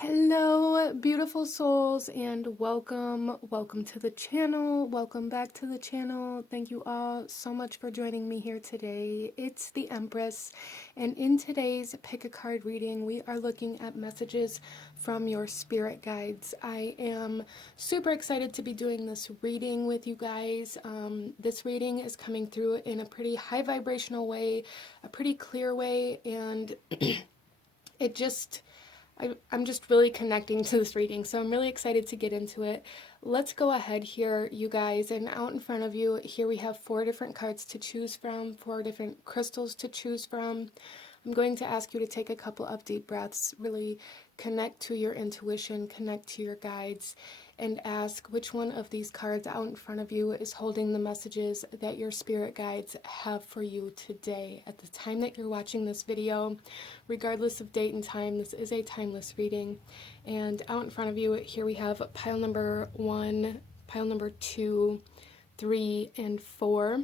Hello, beautiful souls, and welcome to the channel. Welcome back to the channel. Thank you all so much for joining me here today. It's the Empress, and in today's pick a card reading, we are looking at messages from your spirit guides. I am super excited to be doing this reading with you guys. This reading is coming through in a pretty high vibrational way, a pretty clear way, and it just I'm just really connecting to this reading, so I'm really excited to get into it. Let's go ahead here, you guys, and out in front of you, here we have 4 different cards to choose from, 4 different crystals to choose from. I'm going to ask you to take a couple of deep breaths, really connect to your intuition, connect to your guides, and ask which one of these cards out in front of you is holding the messages that your spirit guides have for you today. At the time that you're watching this video, regardless of date and time, this is a timeless reading. And out in front of you, here we have pile number 1, pile number 2, 3, and 4.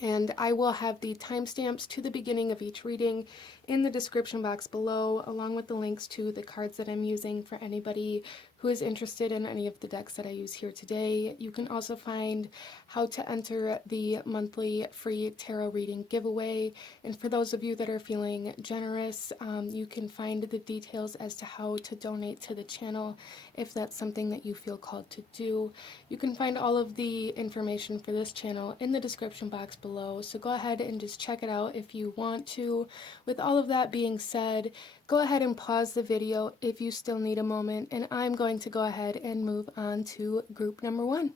And I will have the timestamps to the beginning of each reading in the description box below, along with the links to the cards that I'm using for anybody who is interested in any of the decks that I use here today. You can also find how to enter the monthly free tarot reading giveaway. And for those of you that are feeling generous, you can find the details as to how to donate to the channel if that's something that you feel called to do. You can find all of the information for this channel in the description box below, so go ahead and just check it out if you want to. With all of that being said, go ahead and pause the video if you still need a moment, and I'm going to go ahead and move on to group number 1.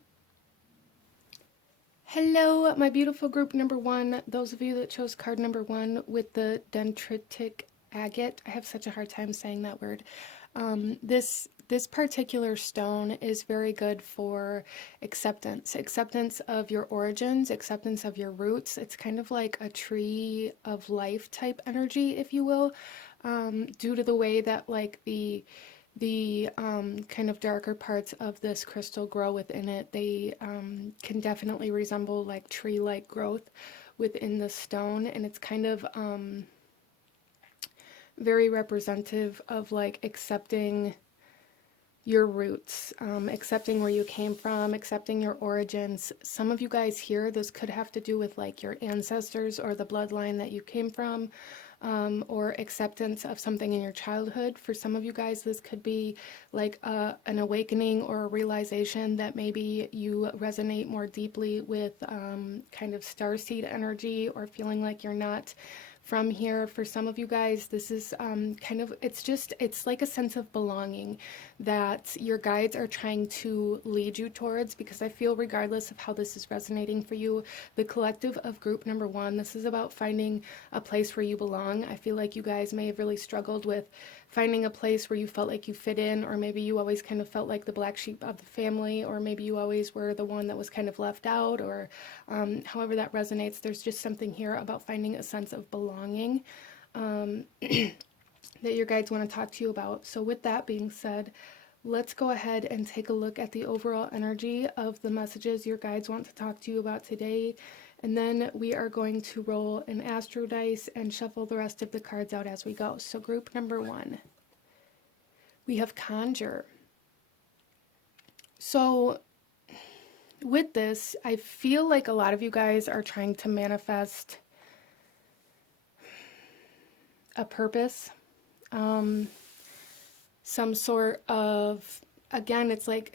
Hello, my beautiful group number 1. Those of you that chose card number 1 with the dendritic agate, I have such a hard time saying that word. This particular stone is very good for acceptance of your origins, acceptance of your roots. It's kind of like a tree of life type energy, if you will, due to the way that like the kind of darker parts of this crystal grow within it. They can definitely resemble like tree-like growth within the stone, and it's kind of very representative of like accepting your roots, accepting where you came from, accepting your origins. Some of you guys here, this could have to do with like your ancestors or the bloodline that you came from, or acceptance of something in your childhood. For some of you guys, this could be like an awakening or a realization that maybe you resonate more deeply with kind of starseed energy, or feeling like you're not from here. For some of you guys, this is kind of, it's like a sense of belonging that your guides are trying to lead you towards, because I feel regardless of how this is resonating for you, the collective of group number 1, this is about finding a place where you belong. I feel like you guys may have really struggled with finding a place where you felt like you fit in, or maybe you always kind of felt like the black sheep of the family, or maybe you always were the one that was kind of left out, or however that resonates. There's just something here about finding a sense of belonging that your guides want to talk to you about. So with that being said, let's go ahead and take a look at the overall energy of the messages your guides want to talk to you about today. And then we are going to roll an astro dice and shuffle the rest of the cards out as we go. So group number 1, we have conjure. So with this, I feel like a lot of you guys are trying to manifest a purpose, some sort of, again, it's like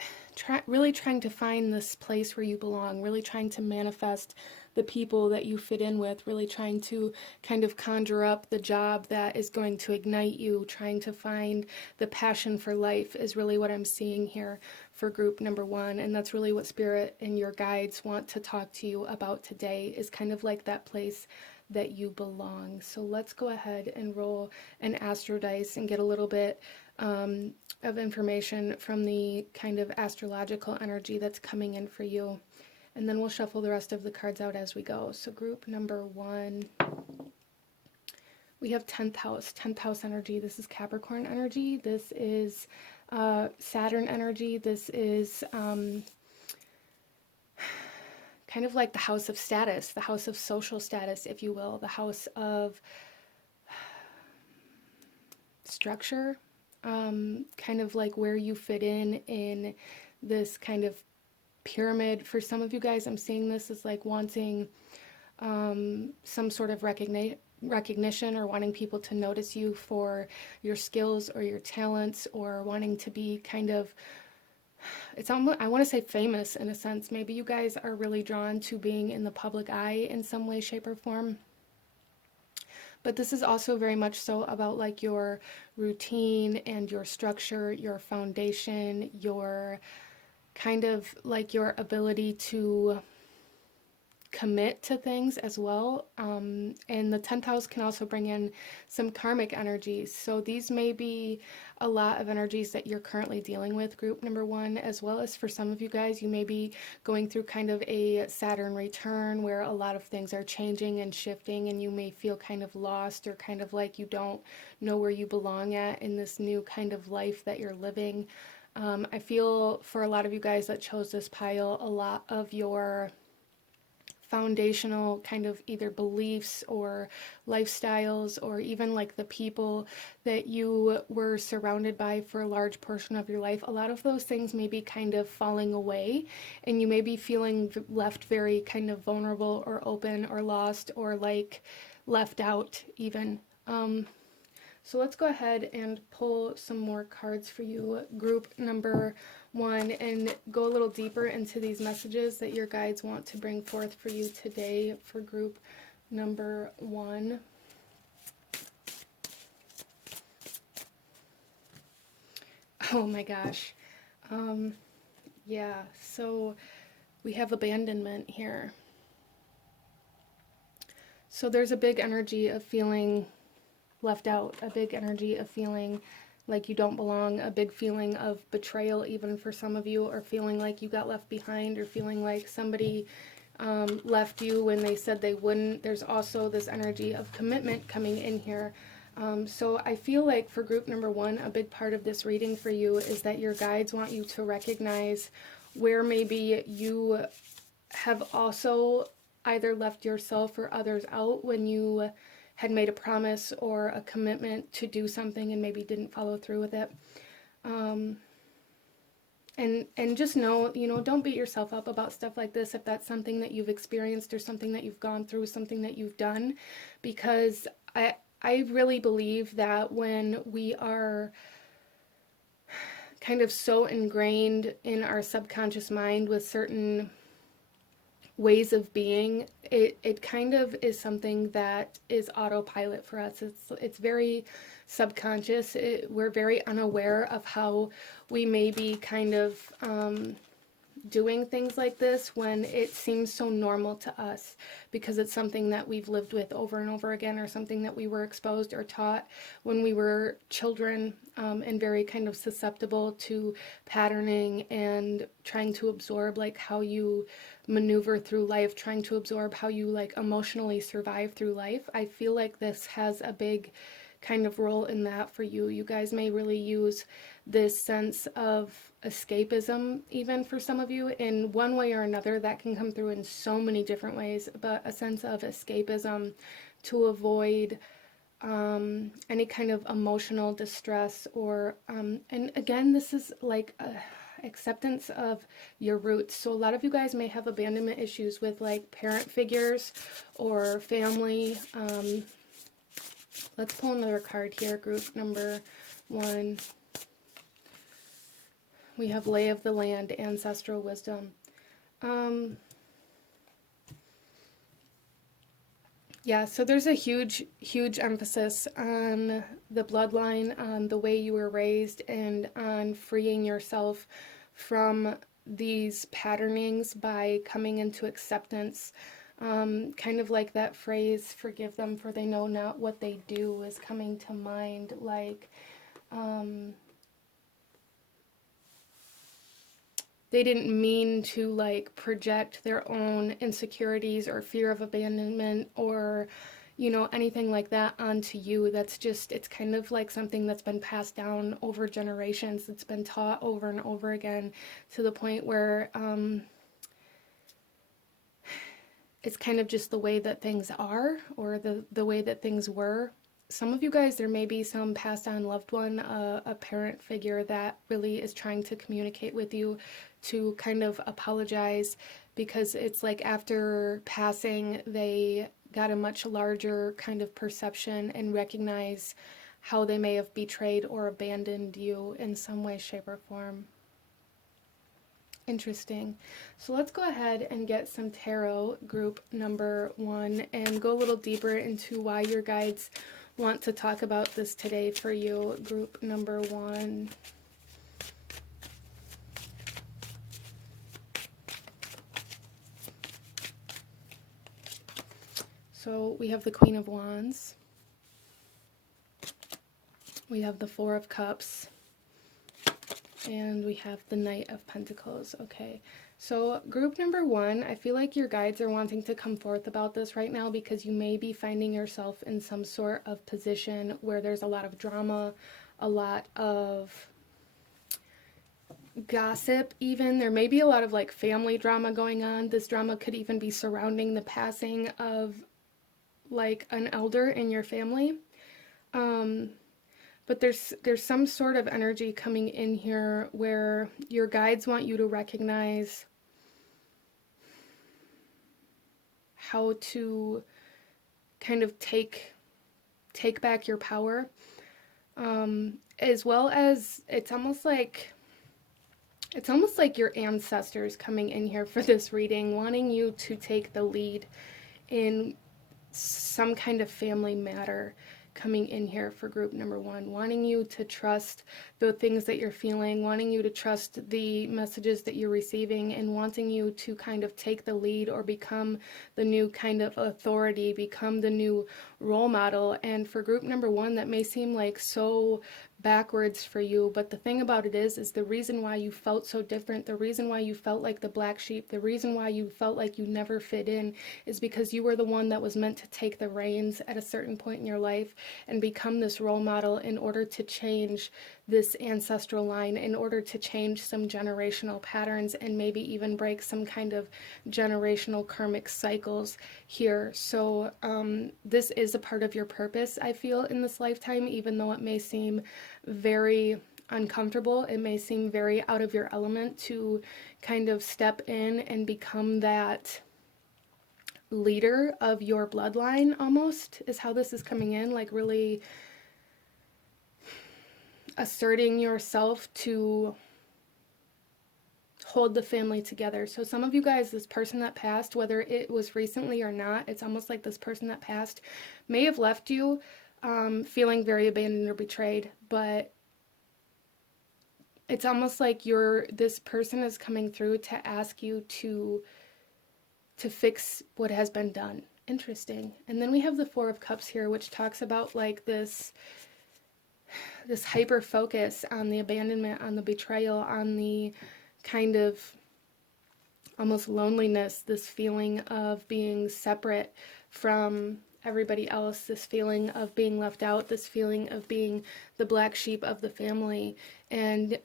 really trying to find this place where you belong, really trying to manifest the people that you fit in with, really trying to kind of conjure up the job that is going to ignite you, trying to find the passion for life is really what I'm seeing here for group number 1. And that's really what Spirit and your guides want to talk to you about today, is kind of like that place that you belong. So let's go ahead and roll an astro dice and get a little bit of information from the kind of astrological energy that's coming in for you. And then we'll shuffle the rest of the cards out as we go. So group number 1, we have 10th house energy. This is Capricorn energy. This is Saturn energy. This is kind of like the house of status, the house of social status, if you will, the house of structure, kind of like where you fit in this kind of pyramid. For some of you guys, I'm seeing this as like wanting some sort of recognition or wanting people to notice you for your skills or your talents, or wanting to be kind of, it's almost, I want to say famous in a sense. Maybe you guys are really drawn to being in the public eye in some way, shape, or form. But this is also very much so about like your routine and your structure, your foundation, your kind of like your ability to commit to things as well. And the 10th house can also bring in some karmic energies. So these may be a lot of energies that you're currently dealing with, group number one, as well as for some of you guys, you may be going through kind of a Saturn return where a lot of things are changing and shifting, and you may feel kind of lost or kind of like you don't know where you belong at in this new kind of life that you're living. I feel for a lot of you guys that chose this pile, a lot of your foundational kind of either beliefs or lifestyles, or even like the people that you were surrounded by for a large portion of your life, a lot of those things may be kind of falling away, and you may be feeling left very kind of vulnerable or open or lost or like left out even. So let's go ahead and pull some more cards for you, group number one, and go a little deeper into these messages that your guides want to bring forth for you today for group number one. Oh my gosh. Yeah, so we have abandonment here. So there's a big energy of feeling left out, a big energy of feeling like you don't belong, a big feeling of betrayal even for some of you, or feeling like you got left behind, or feeling like somebody left you when they said they wouldn't. There's also this energy of commitment coming in here. So I feel like for group number one, a big part of this reading for you is that your guides want you to recognize where maybe you have also either left yourself or others out when you had made a promise or a commitment to do something and maybe didn't follow through with it. And just know, you know, don't beat yourself up about stuff like this if that's something that you've experienced or something that you've gone through, something that you've done, because I really believe that when we are kind of so ingrained in our subconscious mind with certain ways of being, it kind of is something that is autopilot for us. It's very subconscious. We're very unaware of how we may be kind of doing things like this when it seems so normal to us, because it's something that we've lived with over and over again, or something that we were exposed or taught when we were children, and very kind of susceptible to patterning and trying to absorb like how you maneuver through life, trying to absorb how you like emotionally survive through life. I feel like this has a big kind of role in that for you. You guys may really use this sense of escapism, even for some of you, in one way or another. That can come through in so many different ways, but a sense of escapism to avoid any kind of emotional distress, or and again, this is like acceptance of your roots. So a lot of you guys may have abandonment issues with like parent figures or family. Let's pull another card here, group number one. We have Lay of the Land, Ancestral Wisdom. Yeah, so there's a huge, huge emphasis on the bloodline, on the way you were raised, and on freeing yourself from these patternings by coming into acceptance. Kind of like that phrase, forgive them for they know not what they do, is coming to mind. Like, they didn't mean to like project their own insecurities or fear of abandonment or, you know, anything like that onto you. That's just, it's kind of like something that's been passed down over generations. It's been taught over and over again to the point where it's kind of just the way that things are, or the way that things were. some of you guys, there may be some passed on loved one, a parent figure that really is trying to communicate with you to kind of apologize, because it's like after passing, they got a much larger kind of perception and recognize how they may have betrayed or abandoned you in some way, shape, or form. Interesting. So let's go ahead and get some tarot group number 1 and go a little deeper into why your guides want to talk about this today for you. Group number 1. So we have the Queen of Wands. We have the Four of Cups. And we have the Knight of Pentacles. Okay, so group number 1, I feel like your guides are wanting to come forth about this right now because you may be finding yourself in some sort of position where there's a lot of drama, a lot of gossip even. There may be a lot of like family drama going on. This drama could even be surrounding the passing of like an elder in your family. But there's some sort of energy coming in here where your guides want you to recognize how to kind of take back your power, as well as it's almost like your ancestors coming in here for this reading, wanting you to take the lead in some kind of family matter, coming in here for group number 1, wanting you to trust the things that you're feeling, wanting you to trust the messages that you're receiving, and wanting you to kind of take the lead or become the new kind of authority, become the new role model. And for group number 1, that may seem like so backwards for you, but the thing about it is the reason why you felt so different, the reason why you felt like the black sheep, the reason why you felt like you never fit in is because you were the one that was meant to take the reins at a certain point in your life and become this role model in order to change this ancestral line, in order to change some generational patterns and maybe even break some kind of generational karmic cycles here. So this is a part of your purpose, I feel, in this lifetime, even though it may seem very uncomfortable. It may seem very out of your element to kind of step in and become that leader of your bloodline, almost, is how this is coming in, like really asserting yourself to hold the family together. So some of you guys, this person that passed, whether it was recently or not, it's almost like this person that passed may have left you feeling very abandoned or betrayed, but it's almost like this person is coming through to ask you to fix what has been done. Interesting. And then we have the Four of Cups here, which talks about like this hyper focus on the abandonment, on the betrayal, on the kind of almost loneliness, this feeling of being separate from everybody else, this feeling of being left out, this feeling of being the black sheep of the family. And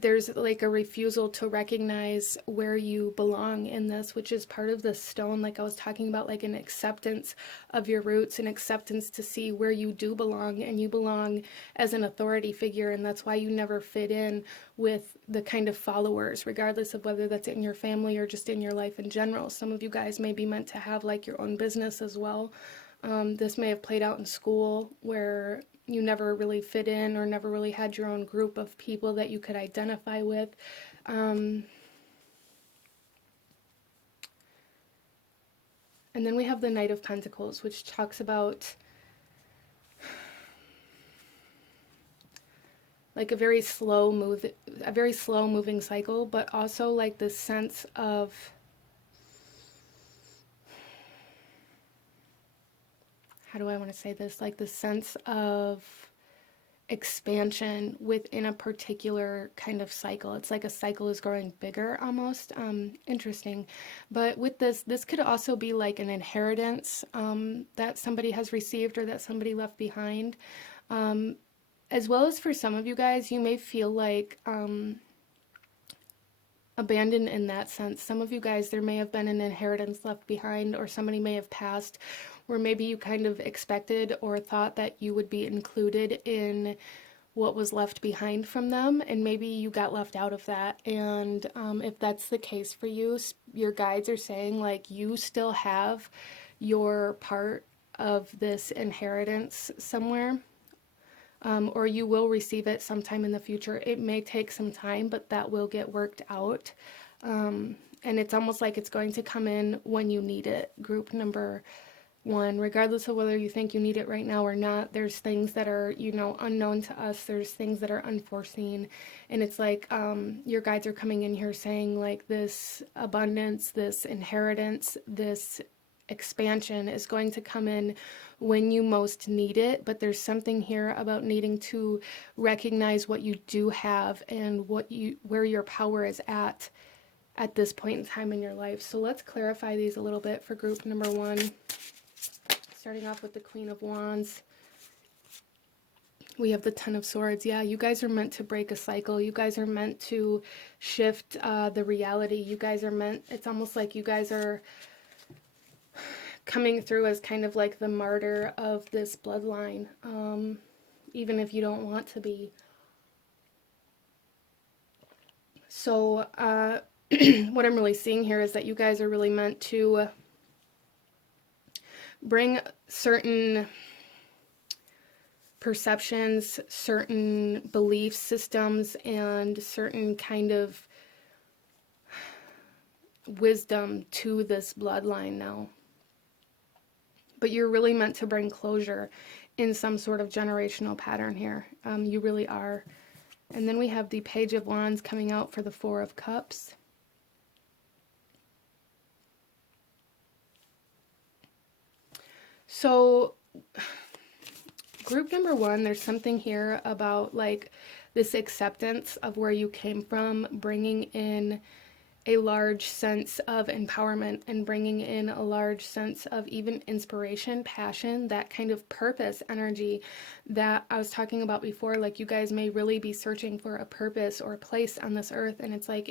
there's like a refusal to recognize where you belong in this, which is part of the stone, like I was talking about, like an acceptance of your roots, an acceptance to see where you do belong, and you belong as an authority figure, and that's why you never fit in with the kind of followers, regardless of whether that's in your family or just in your life in general. Some of you guys may be meant to have like your own business as well. This may have played out in school where you never really fit in or never really had your own group of people that you could identify with. And then we have the Knight of Pentacles, which talks about like a very slow moving cycle, but also like this sense of how do I want to say this? Like the sense of expansion within a particular kind of cycle. It's like a cycle is growing bigger almost. Interesting. But with this could also be like an inheritance that somebody has received or that somebody left behind. As well as for some of you guys, you may feel like abandoned in that sense. Some of you guys, there may have been an inheritance left behind, or somebody may have passed where maybe you kind of expected or thought that you would be included in what was left behind from them, and maybe you got left out of that. And if that's the case for you, your guides are saying like you still have your part of this inheritance somewhere, or you will receive it sometime in the future. It may take some time, but that will get worked out. And it's almost like it's going to come in when you need it. Group number one, regardless of whether you think you need it right now or not, there's things that are, unknown to us. There's things that are unforeseen. And it's like your guides are coming in here saying like this abundance, this inheritance, this expansion is going to come in when you most need it. But there's something here about needing to recognize what you do have and where your power is at this point in time in your life. So let's clarify these a little bit for group number one. Starting off with the Queen of Wands. We have the Ten of Swords. Yeah, you guys are meant to break a cycle. You guys are meant to shift the reality. You guys are meant, it's almost like you guys are coming through as kind of like the martyr of this bloodline, even if you don't want to be. So what I'm really seeing here is that you guys are really meant to bring certain perceptions, certain belief systems, and certain kind of wisdom to this bloodline now. But you're really meant to bring closure in some sort of generational pattern here. You really are. And then we have the Page of Wands coming out for the Four of Cups. So group number one, there's something here about like this acceptance of where you came from, bringing in a large sense of empowerment and bringing in a large sense of even inspiration, passion, that kind of purpose energy that I was talking about before. Like you guys may really be searching for a purpose or a place on this earth, and it's like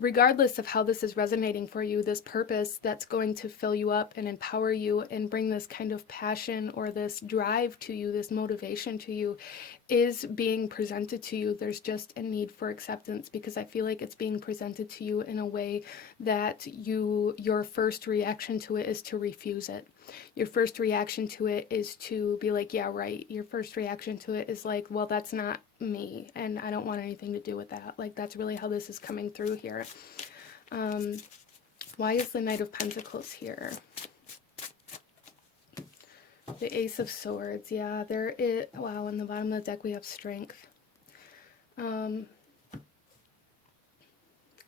regardless of how this is resonating for you, this purpose that's going to fill you up and empower you and bring this kind of passion or this drive to you, this motivation to you, is being presented to you. There's just a need for acceptance, because I feel like it's being presented to you in a way that your first reaction to it is to refuse it. Your first reaction to it is to be like, yeah, right. Your first reaction to it is like, well, that's not me, and I don't want anything to do with that. Like, that's really how this is coming through here. Why is the Knight of Pentacles here? The Ace of Swords. Yeah, there is. Wow, in the bottom of the deck we have Strength. In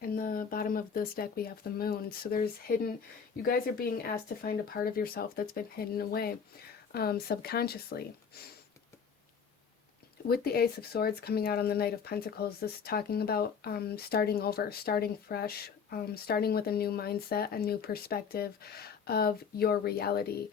the bottom of this deck we have the Moon. So there's hidden, you guys are being asked to find a part of yourself that's been hidden away subconsciously. With the Ace of Swords coming out on the Knight of Pentacles, this is talking about starting over, starting fresh, starting with a new mindset, a new perspective of your reality.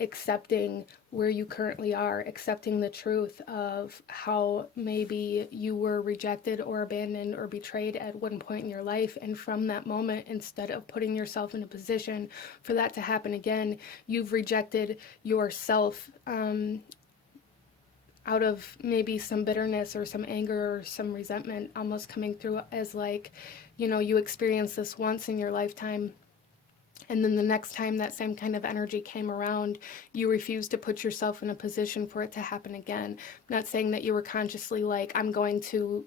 Accepting where you currently are, accepting the truth of how maybe you were rejected or abandoned or betrayed at one point in your life, and from that moment, instead of putting yourself in a position for that to happen again, you've rejected yourself out of maybe some bitterness or some anger or some resentment, almost coming through as like, you experienced this once in your lifetime, and then the next time that same kind of energy came around, you refused to put yourself in a position for it to happen again. I'm not saying that you were consciously like, I'm going to,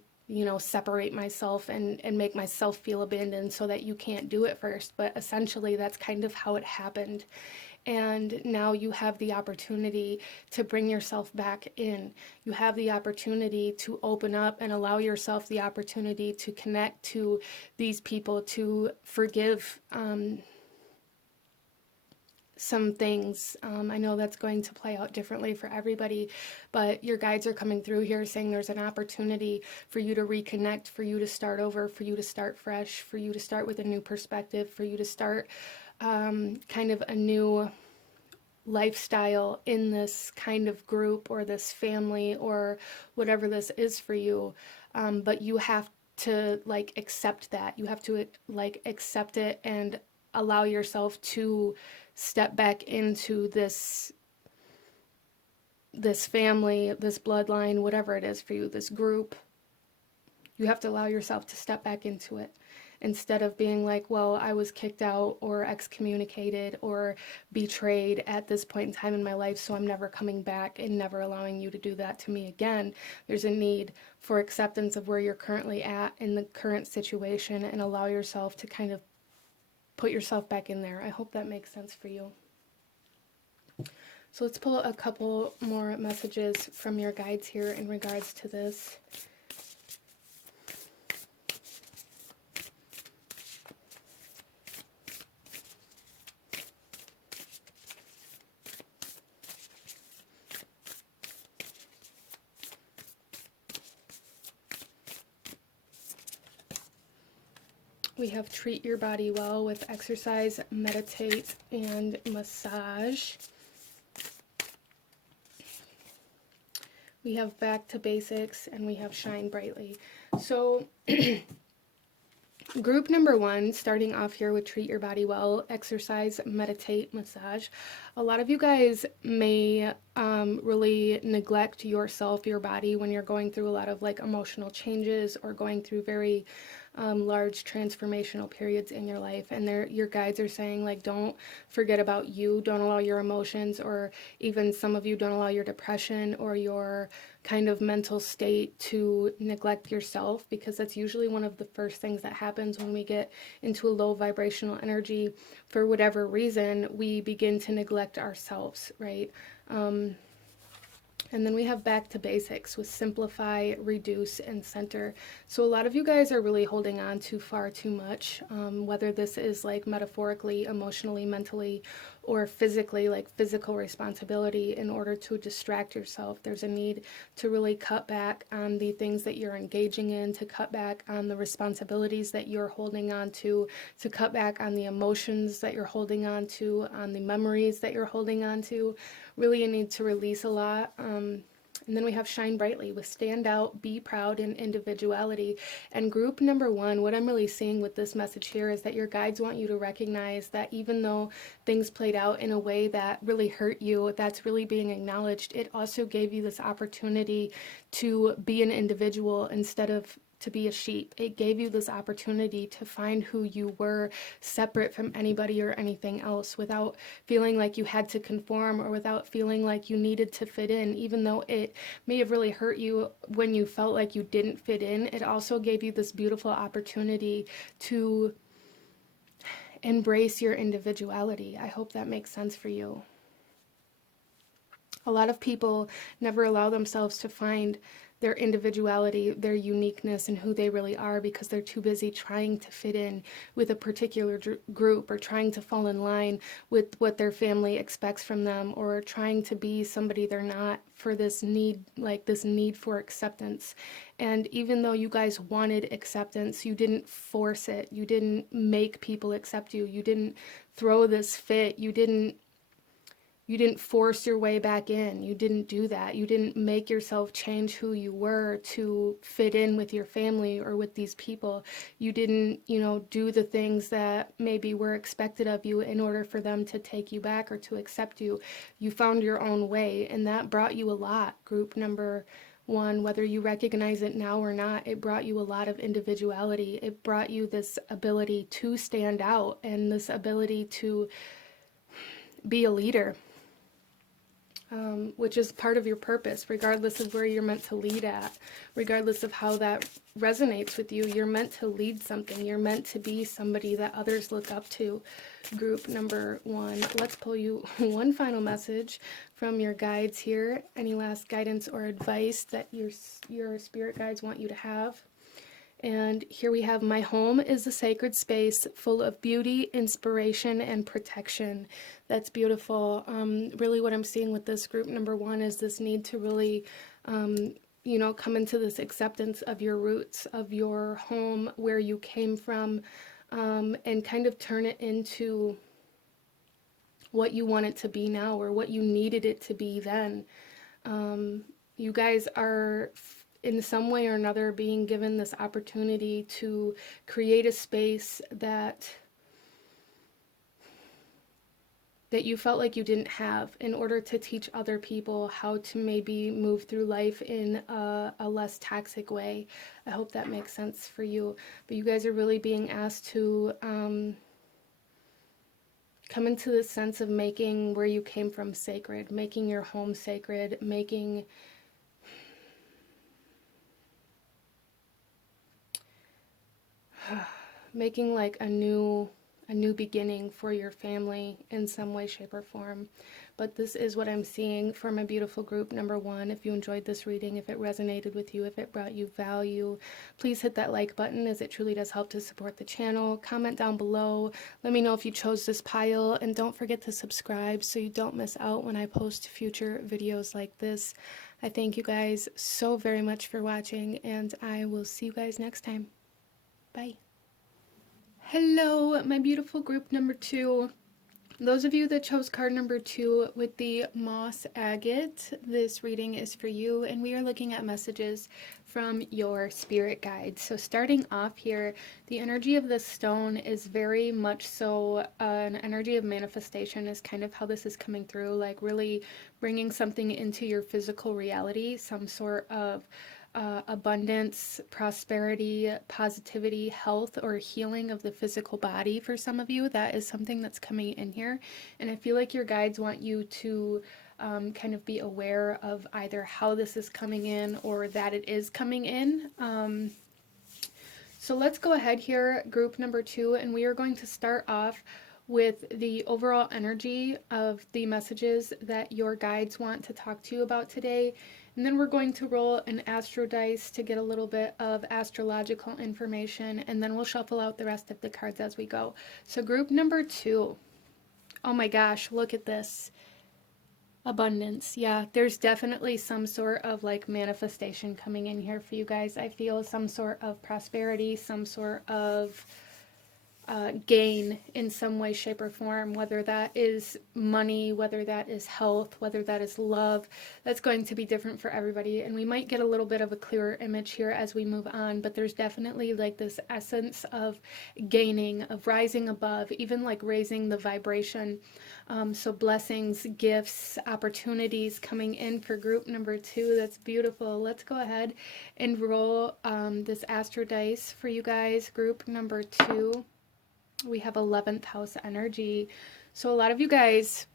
separate myself and make myself feel abandoned so that you can't do it first. But essentially, that's kind of how it happened. And now you have the opportunity to bring yourself back in. You have the opportunity to open up and allow yourself the opportunity to connect to these people, to forgive some things. I know that's going to play out differently for everybody, but your guides are coming through here saying there's an opportunity for you to reconnect, for you to start over, for you to start fresh, for you to start with a new perspective, for you to start kind of a new lifestyle in this kind of group or this family or whatever this is for you. But you have to accept that. You have to accept it and allow yourself to step back into this family, this bloodline, whatever it is for you, this group. You have to allow yourself to step back into it instead of being like, well, I was kicked out or excommunicated or betrayed at this point in time in my life, so I'm never coming back, and never allowing you to do that to me again. There's a need for acceptance of where you're currently at in the current situation, and allow yourself to kind of put yourself back in there. I hope that makes sense for you. So let's pull a couple more messages from your guides here in regards to this. We have treat your body well with exercise, meditate, and massage. We have back to basics, and we have shine brightly. So group number 1, starting off here with treat your body well, exercise, meditate, massage. A lot of you guys may really neglect yourself, your body, when you're going through a lot of like emotional changes or going through very large transformational periods in your life, and your guides are saying like, don't forget about you, don't allow your emotions, or even some of you don't allow your depression or your kind of mental state to neglect yourself, because that's usually one of the first things that happens when we get into a low vibrational energy. For whatever reason, we begin to neglect ourselves, right? And then we have back to basics with simplify, reduce, and center. So a lot of you guys are really holding on to far too much, whether this is like metaphorically, emotionally, mentally, or physically, like physical responsibility in order to distract yourself. There's a need to really cut back on the things that you're engaging in, to cut back on the responsibilities that you're holding on to cut back on the emotions that you're holding on to, on the memories that you're holding on to. Really a need to release a lot. And then we have shine brightly with stand out, be proud, and individuality. And group number 1, what I'm really seeing with this message here is that your guides want you to recognize that even though things played out in a way that really hurt you, that's really being acknowledged. It also gave you this opportunity to be an individual instead of to be a sheep. It gave you this opportunity to find who you were, separate from anybody or anything else, without feeling like you had to conform or without feeling like you needed to fit in. Even though it may have really hurt you when you felt like you didn't fit in, it also gave you this beautiful opportunity to embrace your individuality. I hope that makes sense for you. A lot of people never allow themselves to find their individuality, their uniqueness, and who they really are, because they're too busy trying to fit in with a particular group, or trying to fall in line with what their family expects from them, or trying to be somebody they're not, for this need, like this need for acceptance. And even though you guys wanted acceptance, you didn't force it. You didn't make people accept you. You didn't throw this fit. You didn't force your way back in. You didn't do that. You didn't make yourself change who you were to fit in with your family or with these people. You didn't, do the things that maybe were expected of you in order for them to take you back or to accept you. You found your own way, and that brought you a lot. Group number 1, whether you recognize it now or not, it brought you a lot of individuality. It brought you this ability to stand out and this ability to be a leader. Which is part of your purpose, regardless of where you're meant to lead at, regardless of how that resonates with you. You're meant to lead something. You're meant to be somebody that others look up to. Group number 1. Let's pull you one final message from your guides here. Any last guidance or advice that your spirit guides want you to have? And here we have, my home is a sacred space full of beauty, inspiration, and protection. That's beautiful. Really what I'm seeing with this group number 1 is this need to really, come into this acceptance of your roots, of your home, where you came from, and kind of turn it into what you want it to be now, or what you needed it to be then. You guys are in some way or another being given this opportunity to create a space that that you felt like you didn't have in order to teach other people how to maybe move through life in a less toxic way. I hope that makes sense for you. But you guys are really being asked to come into the sense of making where you came from sacred, making your home sacred, making like a new beginning for your family in some way, shape, or form. But this is what I'm seeing for my beautiful group number 1. If you enjoyed this reading, if it resonated with you, if it brought you value, please hit that like button, as it truly does help to support the channel. Comment down below. Let me know if you chose this pile, and don't forget to subscribe so you don't miss out when I post future videos like this. I thank you guys so very much for watching, and I will see you guys next time. Bye. Hello, my beautiful group number 2. Those of you that chose card number 2 with the moss agate, this reading is for you, and we are looking at messages from your spirit guides. So starting off here, the energy of this stone is very much so an energy of manifestation is kind of how this is coming through, like really bringing something into your physical reality, some sort of abundance, prosperity, positivity, health, or healing of the physical body. For some of you, that is something that's coming in here. And I feel like your guides want you to kind of be aware of either how this is coming in or that it is coming in. So let's go ahead here, group number 2, and we are going to start off with the overall energy of the messages that your guides want to talk to you about today. And then we're going to roll an astro dice to get a little bit of astrological information, and then we'll shuffle out the rest of the cards as we go. So group number 2. Oh my gosh, look at this. Abundance. Yeah, there's definitely some sort of like manifestation coming in here for you guys. I feel some sort of prosperity, some sort of gain in some way, shape, or form, whether that is money, whether that is health, whether that is love. That's going to be different for everybody, and we might get a little bit of a clearer image here as we move on, but there's definitely like this essence of gaining, of rising above, even like raising the vibration. So blessings, gifts, opportunities coming in for group number 2. That's beautiful. Let's go ahead and roll this astro dice for you guys. Group number 2. We have 11th house energy. So a lot of you guys,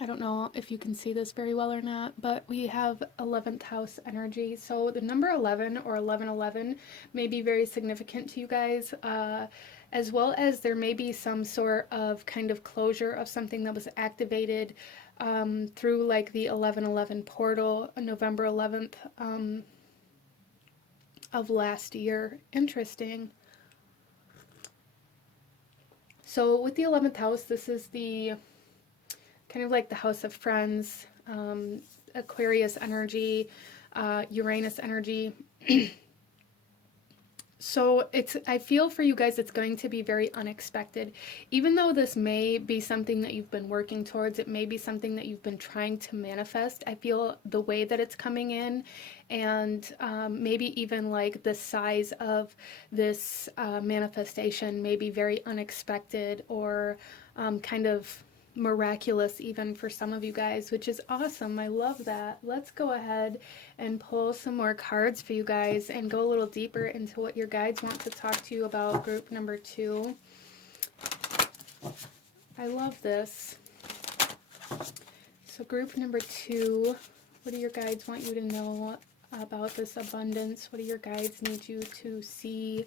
I don't know if you can see this very well or not, but we have 11th house energy. So the number 11 or 1111 may be very significant to you guys, as well as there may be some sort of kind of closure of something that was activated through like the 1111 portal, November 11th of last year. Interesting. So with the 11th house, this is the kind of like the house of friends, Aquarius energy, Uranus energy. So I feel for you guys, it's going to be very unexpected. Even though this may be something that you've been working towards, it may be something that you've been trying to manifest. I feel the way that it's coming in, and maybe even like the size of this manifestation may be very unexpected or kind of miraculous even for some of you guys, which is awesome. I love that. Let's go ahead and pull some more cards for you guys and go a little deeper into what your guides want to talk to you about group number 2. I love this. So group number 2, what do your guides want you to know about this abundance? What do your guides need you to see?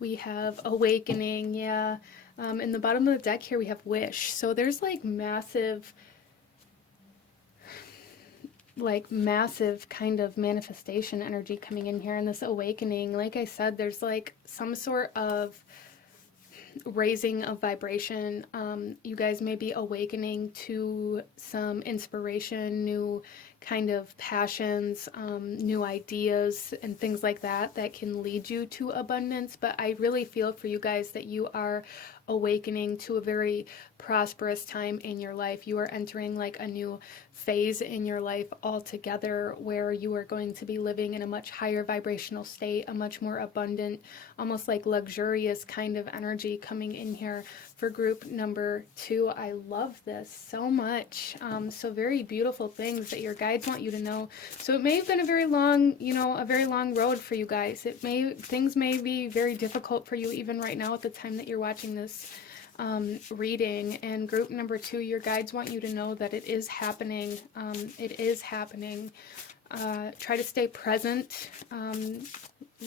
We have awakening, yeah. In the bottom of the deck here we have wish. So there's like massive kind of manifestation energy coming in here in this awakening. Like I said, there's like some sort of raising of vibration. You guys may be awakening to some inspiration, new kind of passions, new ideas and things like that that can lead you to abundance. But I really feel for you guys that you are awakening to a very prosperous time in your life. You are entering like a new phase in your life altogether, where you are going to be living in a much higher vibrational state, a much more abundant, almost like luxurious kind of energy coming in here for group number 2. I love this so much. So very beautiful things that your guides want you to know. So it may have been a very long, a very long road for you guys. Things may be very difficult for you even right now at the time that you're watching this reading. And group number 2, your guides want you to know that it is happening. It is happening. Try to stay present,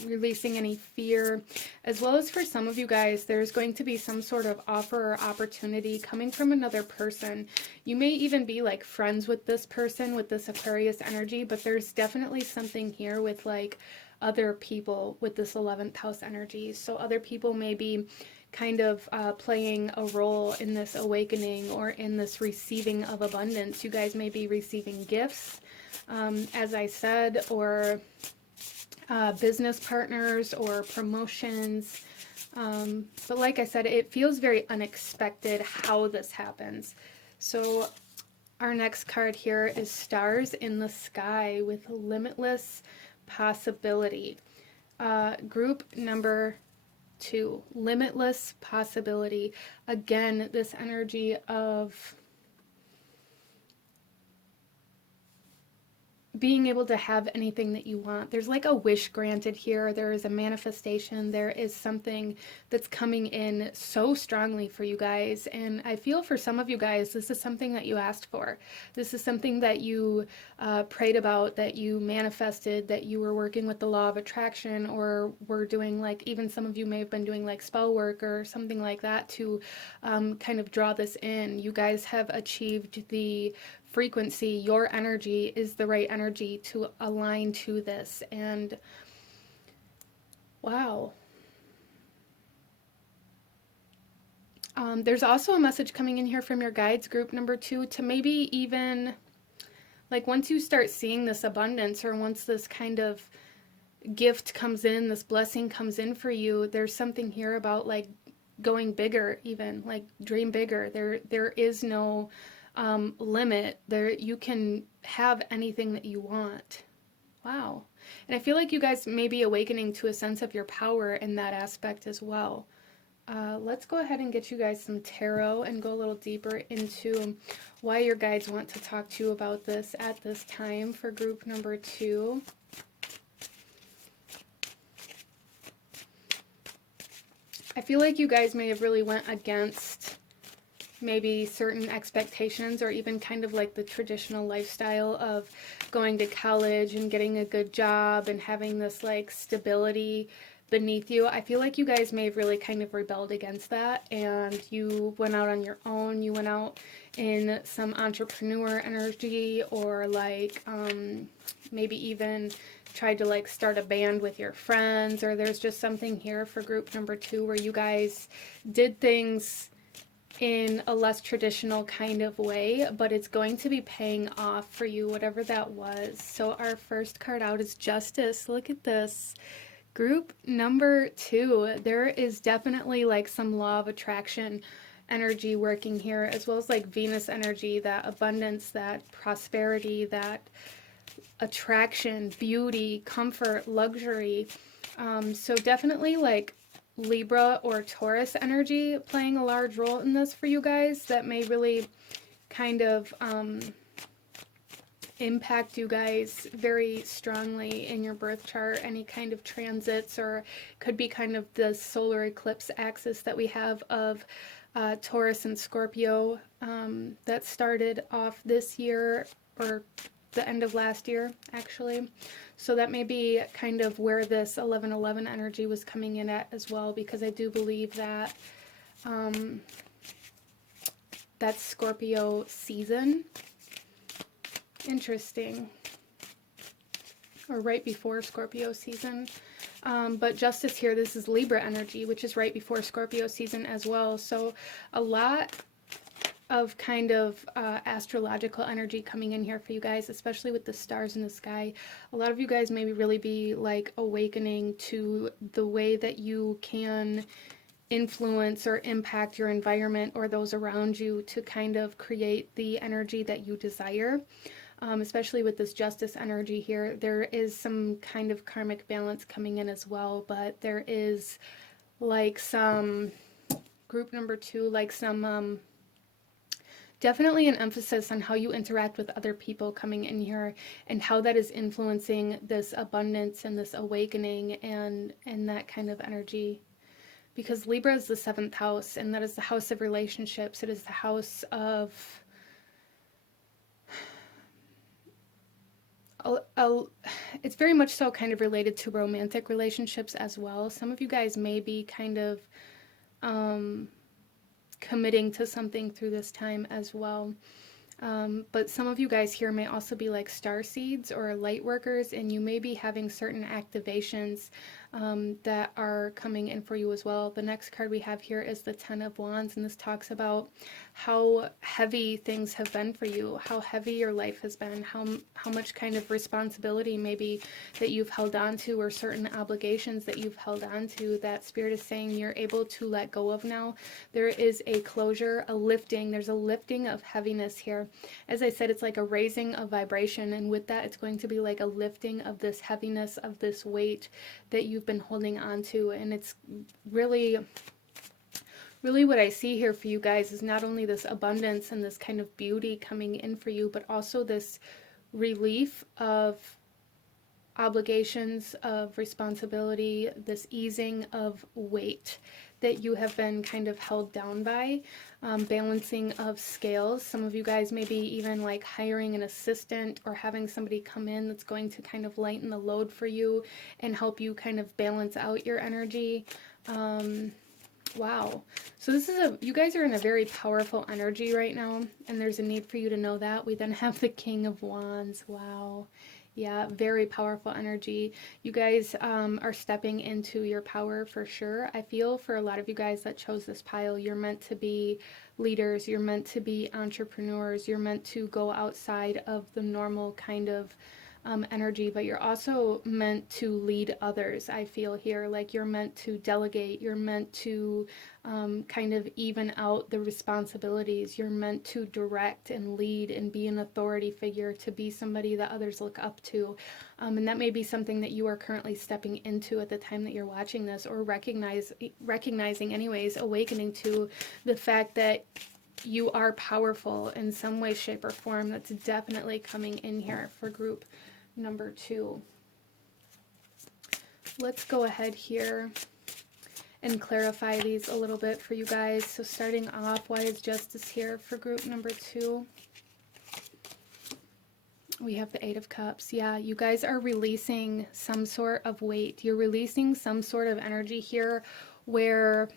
releasing any fear, as well as for some of you guys, there's going to be some sort of offer or opportunity coming from another person. You may even be like friends with this person, with this Aquarius energy, but there's definitely something here with like other people with this 11th house energy. So other people may be kind of playing a role in this awakening or in this receiving of abundance. You guys may be receiving gifts, as I said, or business partners or promotions. But like I said, it feels very unexpected how this happens. So our next card here is Stars in the Sky with Limitless Possibility. Group number 2, Limitless Possibility. Again, this energy of being able to have anything that you want. There's like a wish granted here. There is a manifestation. There is something that's coming in so strongly for you guys. And I feel for some of you guys, this is something that you asked for. This is something that you prayed about, that you manifested, that you were working with the law of attraction, or were doing, like, even some of you may have been doing like spell work or something like that to kind of draw this in. You guys have achieved the frequency. Your energy is the right energy to align to this. And wow. There's also a message coming in here from your guides, group number 2, to maybe even, like, once you start seeing this abundance, or once this kind of gift comes in, this blessing comes in for you, there's something here about like going bigger, even like dream bigger. There is no limit. There, you can have anything that you want. Wow. And I feel like you guys may be awakening to a sense of your power in that aspect as well. Let's go ahead and get you guys some tarot and go a little deeper into why your guides want to talk to you about this at this time for group number 2. I feel like you guys may have really went against maybe certain expectations, or even kind of like the traditional lifestyle of going to college and getting a good job and having this like stability beneath you. I feel like you guys may have really kind of rebelled against that, and you went out on your own. You went out in some entrepreneur energy, or like maybe even tried to like start a band with your friends, or there's just something here for group number 2 where you guys did things in a less traditional kind of way, but it's going to be paying off for you, whatever that was. So our first card out is Justice. Look at this. Group number 2, there is definitely like some law of attraction energy working here, as well as like Venus energy, that abundance, that prosperity, that attraction, beauty, comfort, luxury. So definitely like Libra or Taurus energy playing a large role in this for you guys, that may really kind of impact you guys very strongly in your birth chart. Any kind of transits, or could be kind of the solar eclipse axis that we have of Taurus and Scorpio that started off this year, or the end of last year actually. So that may be kind of where this 1111 energy was coming in at as well, because I do believe that that's Scorpio season. Interesting. Or right before Scorpio season. But Justice here, this is Libra energy, which is right before Scorpio season as well. So a lot of kind of astrological energy coming in here for you guys, especially with the stars in the sky. A lot of you guys maybe really be like awakening to the way that you can influence or impact your environment or those around you to kind of create the energy that you desire. Especially with this justice energy here, there is some kind of karmic balance coming in as well, but there is like some group number 2, like some definitely an emphasis on how you interact with other people coming in here and how that is influencing this abundance and this awakening and that kind of energy. Because Libra is the 7th house, and that is the house of relationships. It is the house of it's very much so kind of related to romantic relationships as well. Some of you guys may be kind of committing to something through this time as well. But some of you guys here may also be like star seeds or light workers, and you may be having certain activations that are coming in for you as well. The next card we have here is the 10 of Wands, and this talks about how heavy things have been for you, how heavy your life has been, how much kind of responsibility maybe that you've held on to, or certain obligations that you've held on to that Spirit is saying you're able to let go of now. There is a closure, a lifting. There's a lifting of heaviness here. As I said, it's like a raising of vibration, and with that, it's going to be like a lifting of this heaviness, of this weight that you've been holding on to. And it's really what I see here for you guys is not only this abundance and this kind of beauty coming in for you, but also this relief of obligations, of responsibility, this easing of weight that you have been kind of held down by, balancing of scales. Some of you guys maybe even like hiring an assistant or having somebody come in that's going to kind of lighten the load for you and help you kind of balance out your energy. Wow. So this is you guys are in a very powerful energy right now, and there's a need for you to know that. We then have the King of Wands. Wow. Yeah, very powerful energy. You guys are stepping into your power for sure. I feel for a lot of you guys that chose this pile, you're meant to be leaders. You're meant to be entrepreneurs. You're meant to go outside of the normal kind of energy, but you're also meant to lead others. I feel here like you're meant to delegate. You're meant to kind of even out the responsibilities. You're meant to direct and lead and be an authority figure, to be somebody that others look up to. And that may be something that you are currently stepping into at the time that you're watching this, or recognizing anyways, awakening to the fact that you are powerful in some way, shape, or form. That's definitely coming in here for group number 2. Let's go ahead here and clarify these a little bit for you guys. So starting off, why is justice here for group number 2? We have the 8 of Cups. Yeah, you guys are releasing some sort of weight. You're releasing some sort of energy here where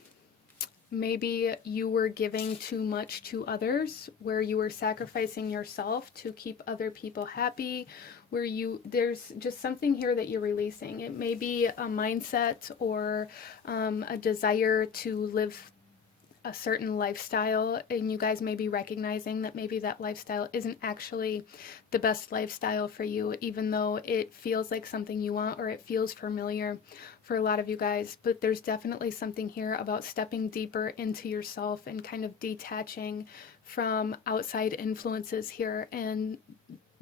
maybe you were giving too much to others, where you were sacrificing yourself to keep other people happy, where there's just something here that you're releasing. It may be a mindset or a desire to live a certain lifestyle, and you guys may be recognizing that maybe that lifestyle isn't actually the best lifestyle for you, even though it feels like something you want or it feels familiar for a lot of you guys. But there's definitely something here about stepping deeper into yourself and kind of detaching from outside influences here, and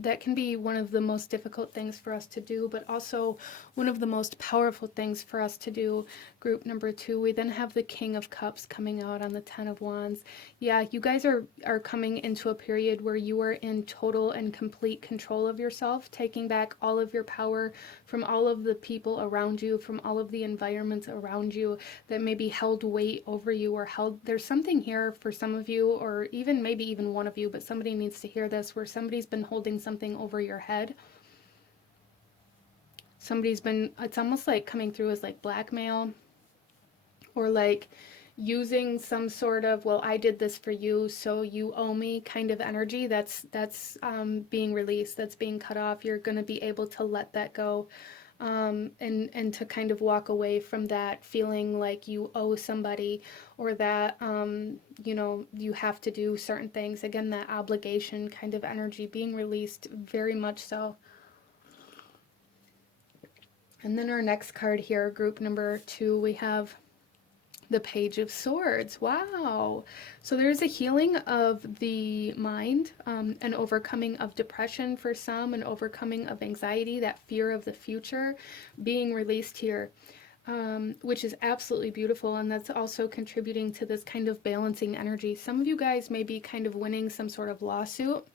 that can be one of the most difficult things for us to do, but also one of the most powerful things for us to do. Group number 2, we then have the King of Cups coming out on the 10 of Wands. Yeah, you guys are coming into a period where you are in total and complete control of yourself, taking back all of your power from all of the people around you, from all of the environments around you that maybe held weight over you, or there's something here for some of you, or even maybe even one of you, but somebody needs to hear this, where somebody's been holding something over your head. It's almost like coming through as like blackmail, or like using some sort of, well, I did this for you, so you owe me kind of energy. That's being released, that's being cut off. You're going to be able to let that go, and to kind of walk away from that feeling like you owe somebody, or that you have to do certain things. Again, that obligation kind of energy being released, very much so. And then our next card here, group number 2, we have The Page of Swords. Wow. So there's a healing of the mind, an overcoming of depression for some, an overcoming of anxiety, that fear of the future being released here, which is absolutely beautiful. And that's also contributing to this kind of balancing energy. Some of you guys may be kind of winning some sort of lawsuit.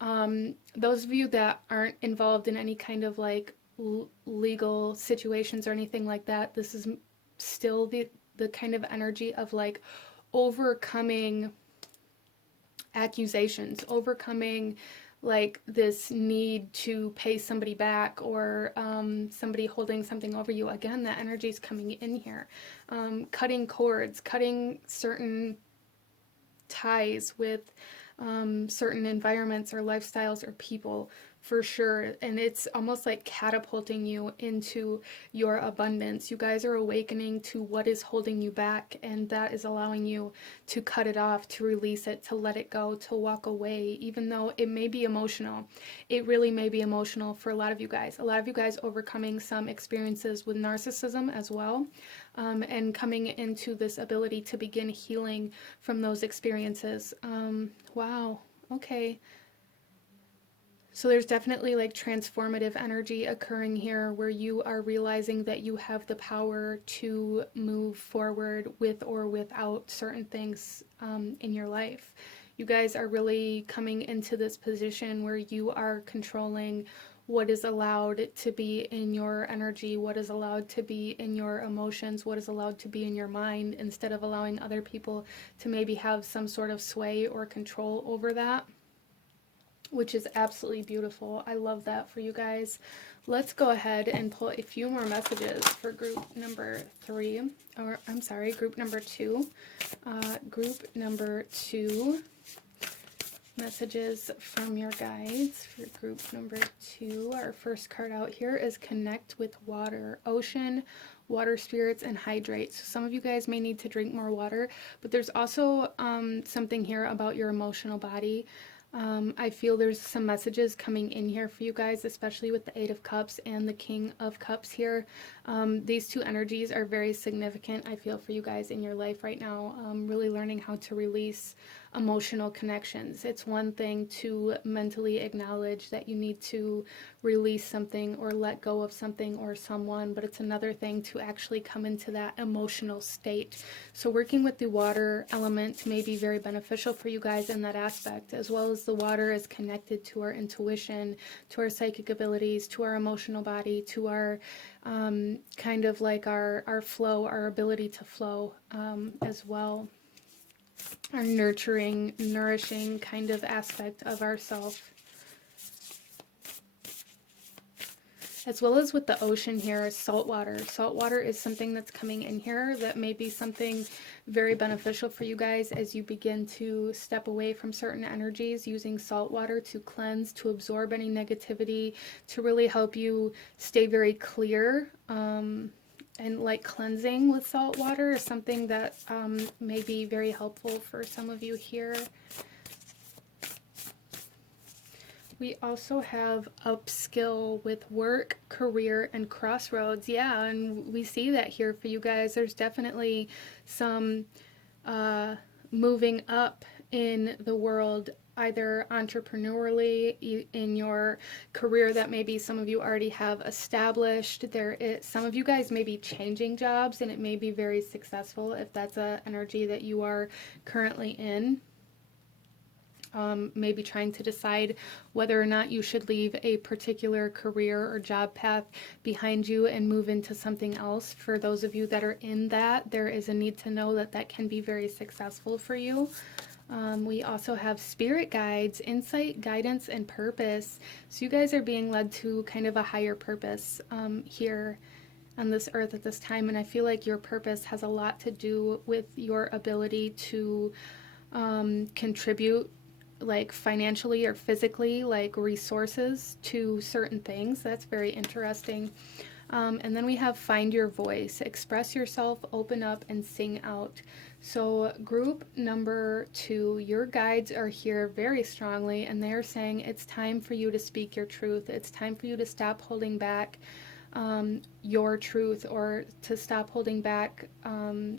Those of you that aren't involved in any kind of like legal situations or anything like that, this is still the kind of energy of like overcoming accusations, overcoming like this need to pay somebody back, or somebody holding something over you. Again, that energy is coming in here. Cutting cords, cutting certain ties with certain environments or lifestyles or people, for sure. And it's almost like catapulting you into your abundance. You guys are awakening to what is holding you back, and that is allowing you to cut it off, to release it, to let it go, to walk away, even though it may be emotional. It really may be emotional for a lot of you guys. A lot of you guys overcoming some experiences with narcissism as well, and coming into this ability to begin healing from those experiences. Wow. Okay. So there's definitely like transformative energy occurring here, where you are realizing that you have the power to move forward with or without certain things in your life. You guys are really coming into this position where you are controlling what is allowed to be in your energy, what is allowed to be in your emotions, what is allowed to be in your mind, instead of allowing other people to maybe have some sort of sway or control over that, which is absolutely beautiful. I love that for you guys. Let's go ahead and pull a few more messages for group number 3, or I'm sorry, group number 2. Group number 2, messages from your guides for group number 2. Our first card out here is Connect with Water, Ocean, Water Spirits, and Hydrate. So some of you guys may need to drink more water, but there's also something here about your emotional body. I feel there's some messages coming in here for you guys, especially with the Eight of Cups and the King of Cups here. These two energies are very significant, I feel, for you guys in your life right now. Really learning how to release emotional connections. It's one thing to mentally acknowledge that you need to release something or let go of something or someone, but it's another thing to actually come into that emotional state. So working with the water element may be very beneficial for you guys in that aspect, as well as the water is connected to our intuition, to our psychic abilities, to our emotional body, to our kind of like our flow, our ability to flow as well. Our nurturing, nourishing kind of aspect of ourself. As well as with the ocean here, salt water. Salt water is something that's coming in here that may be something very beneficial for you guys as you begin to step away from certain energies, using salt water to cleanse, to absorb any negativity, to really help you stay very clear. And like cleansing with salt water is something that may be very helpful for some of you here. We also have upskill with work, career, and crossroads. Yeah, and we see that here for you guys. There's definitely some moving up in the world, either entrepreneurially, in your career that maybe some of you already have established. Some of you guys may be changing jobs, and it may be very successful if that's an energy that you are currently in. Maybe trying to decide whether or not you should leave a particular career or job path behind you and move into something else. For those of you that are in that, there is a need to know that that can be very successful for you. We also have spirit guides, insight, guidance, and purpose. So you guys are being led to kind of a higher purpose here on this earth at this time. And I feel like your purpose has a lot to do with your ability to contribute, like financially or physically, like resources to certain things. That's very interesting. And then we have find your voice, express yourself, open up, and sing out. So group number 2, your guides are here very strongly, and they're saying it's time for you to speak your truth. It's time for you to stop holding back your truth, or to stop holding back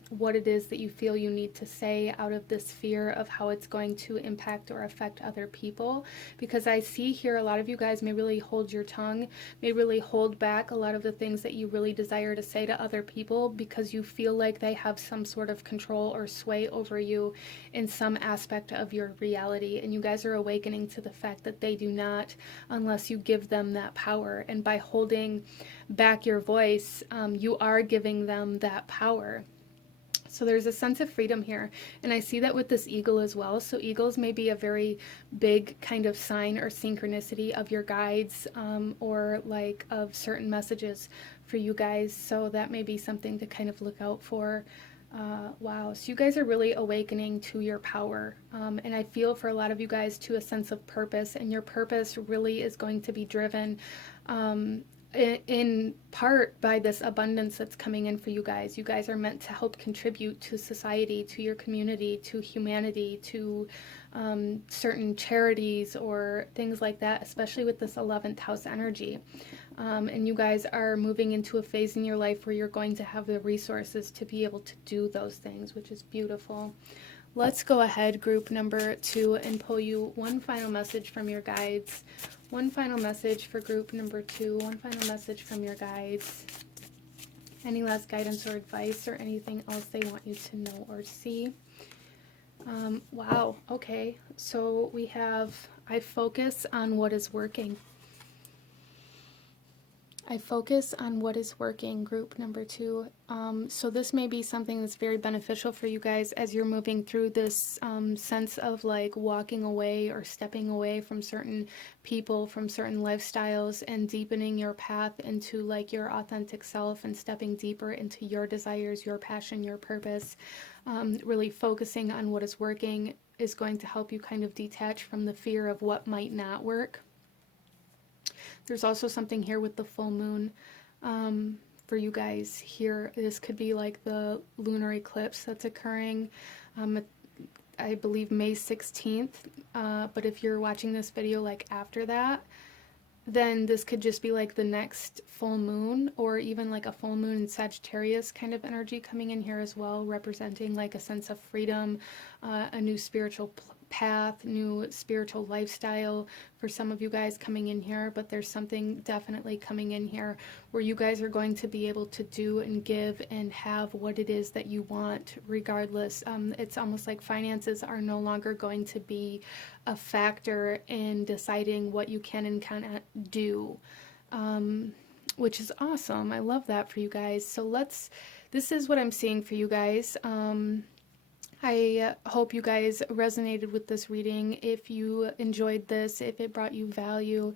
what it is that you feel you need to say out of this fear of how it's going to impact or affect other people. Because I see here a lot of you guys may really hold your tongue, may really hold back a lot of the things that you really desire to say to other people, because you feel like they have some sort of control or sway over you in some aspect of your reality. And you guys are awakening to the fact that they do not, unless you give them that power. And by holding back your voice, you are giving them that power. So there's a sense of freedom here. And I see that with this eagle as well. So eagles may be a very big kind of sign or synchronicity of your guides, or like of certain messages for you guys. So that may be something to kind of look out for. Wow. So you guys are really awakening to your power. And I feel for a lot of you guys to a sense of purpose. And your purpose really is going to be driven in part by this abundance that's coming in for you guys. You guys are meant to help contribute to society, to your community, to humanity, to certain charities or things like that, especially with this 11th house energy. And you guys are moving into a phase in your life where you're going to have the resources to be able to do those things, which is beautiful. Let's go ahead, group number 2, and pull you one final message from your guides. One final message for group number 2. One final message from your guides. Any last guidance or advice or anything else they want you to know or see? Wow. Okay. So we have, I focus on what is working. I focus on what is working, group number 2. So this may be something that's very beneficial for you guys as you're moving through this sense of like walking away or stepping away from certain people, from certain lifestyles, and deepening your path into like your authentic self and stepping deeper into your desires, your passion, your purpose. Really focusing on what is working is going to help you kind of detach from the fear of what might not work. There's also something here with the full moon for you guys here. This could be like the lunar eclipse that's occurring, I believe May 16th. But if you're watching this video like after that, then this could just be like the next full moon, or even like a full moon in Sagittarius kind of energy coming in here as well, representing like a sense of freedom, a new spiritual path, new spiritual lifestyle for some of you guys coming in here. But there's something definitely coming in here where you guys are going to be able to do and give and have what it is that you want regardless. It's almost like finances are no longer going to be a factor in deciding what you can and cannot do, which is awesome. I love that for you guys. So this is what I'm seeing for you guys. I hope you guys resonated with this reading. If you enjoyed this, if it brought you value,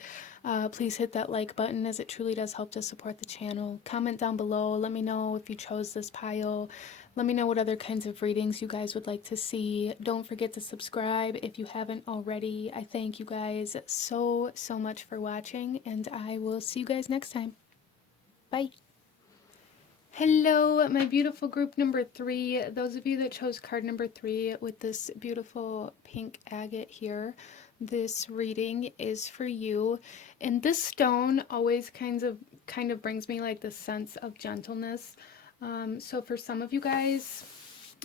please hit that like button, as it truly does help to support the channel. Comment down below. Let me know if you chose this pile. Let me know what other kinds of readings you guys would like to see. Don't forget to subscribe if you haven't already. I thank you guys so much for watching, and I will see you guys next time. Bye. Hello, my beautiful group number 3. Those of you that chose card number 3 with this beautiful pink agate here, this reading is for you. And this stone always kind of brings me like this sense of gentleness. So for some of you guys,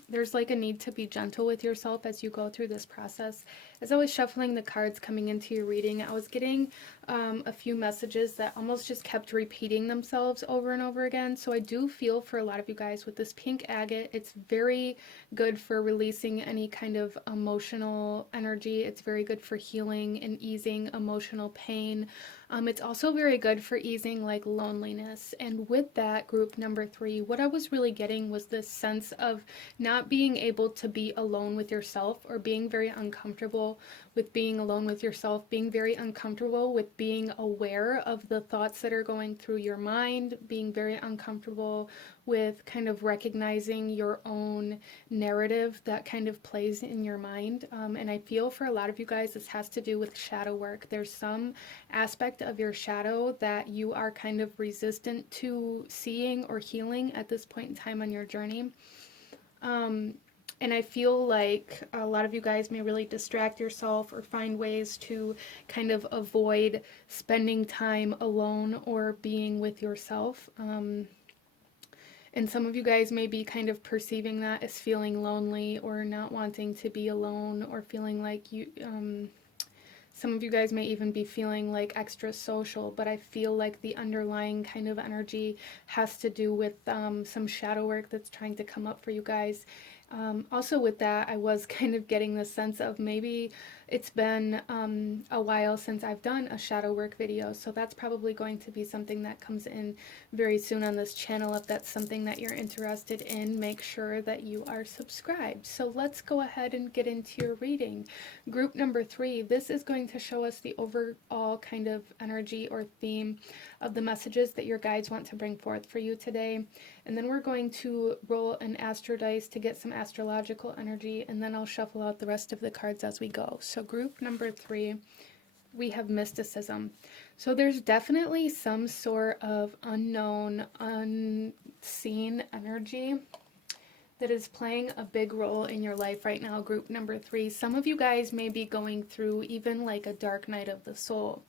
there's like a need to be gentle with yourself as you go through this process. As I was shuffling the cards coming into your reading, I was getting a few messages that almost just kept repeating themselves over and over again. So I do feel for a lot of you guys with this pink agate, it's very good for releasing any kind of emotional energy. It's very good for healing and easing emotional pain. It's also very good for easing like loneliness. And with that, group number 3, what I was really getting was this sense of not being able to be alone with yourself, or being very uncomfortable with being alone with yourself, being very uncomfortable with being aware of the thoughts that are going through your mind, being very uncomfortable with kind of recognizing your own narrative that kind of plays in your mind. And I feel for a lot of you guys, this has to do with shadow work. There's some aspect of your shadow that you are kind of resistant to seeing or healing at this point in time on your journey. And I feel like a lot of you guys may really distract yourself or find ways to kind of avoid spending time alone or being with yourself. And some of you guys may be kind of perceiving that as feeling lonely or not wanting to be alone or feeling like you, some of you guys may even be feeling like extra social, but I feel like the underlying kind of energy has to do with some shadow work that's trying to come up for you guys. Also with that, I was kind of getting the sense of maybe it's been a while since I've done a shadow work video, so that's probably going to be something that comes in very soon on this channel. If that's something that you're interested in, make sure that you are subscribed. So let's go ahead and get into your reading. Group number 3, this is going to show us the overall kind of energy or theme of the messages that your guides want to bring forth for you today. And then we're going to roll an astro dice to get some astrological energy, and then I'll shuffle out the rest of the cards as we go. So group number 3, we have mysticism. So there's definitely some sort of unknown, unseen energy that is playing a big role in your life right now, group number 3. Some of you guys may be going through even like a dark night of the soul.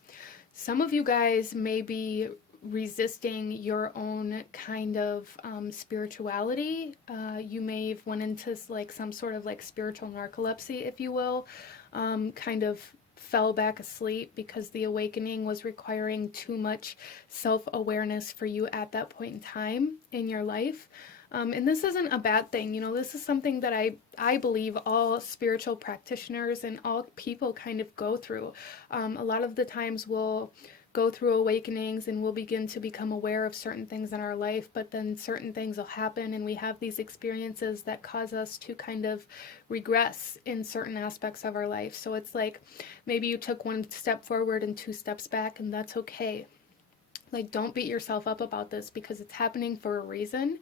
Some of you guys may be resisting your own kind of spirituality. You may have went into like some sort of like spiritual narcolepsy, if you will, kind of fell back asleep because the awakening was requiring too much self-awareness for you at that point in time in your life. And this isn't a bad thing, you know, this is something that I believe all spiritual practitioners and all people kind of go through. A lot of the times we'll go through awakenings and we'll begin to become aware of certain things in our life, but then certain things will happen and we have these experiences that cause us to kind of regress in certain aspects of our life. So it's like maybe you took 1 step forward and 2 steps back, and that's okay. Like, don't beat yourself up about this because it's happening for a reason.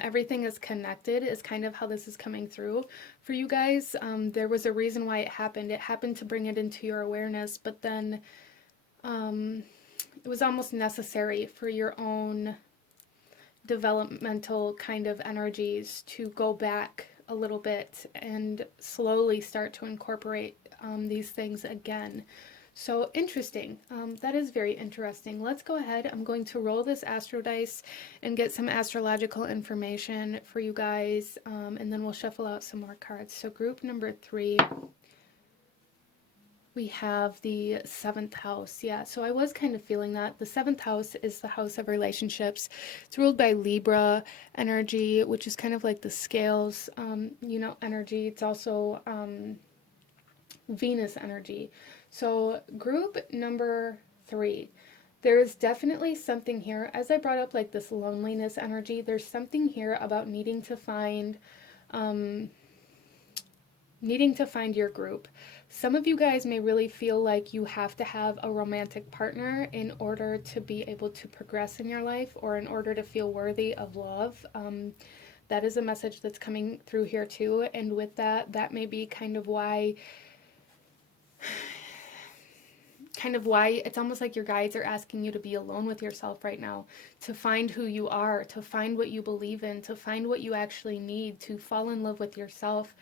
Everything is connected is kind of how this is coming through for you guys. There was a reason why it happened. It happened to bring it into your awareness, but then it was almost necessary for your own developmental kind of energies to go back a little bit and slowly start to incorporate these things again. So interesting. That is very interesting. Let's go ahead. I'm going to roll this astro dice and get some astrological information for you guys, and then we'll shuffle out some more cards. So group number 3, we have the 7th house. Yeah, so I was kind of feeling that. The 7th house is the house of relationships. It's ruled by Libra energy, which is kind of like the scales, you know, energy. It's also Venus energy. So group number 3, there is definitely something here. As I brought up like this loneliness energy, there's something here about needing to find your group. Some of you guys may really feel like you have to have a romantic partner in order to be able to progress in your life or in order to feel worthy of love. That is a message that's coming through here too. And with that, that may be kind of why it's almost like your guides are asking you to be alone with yourself right now, to find who you are, to find what you believe in, to find what you actually need, to fall in love with yourself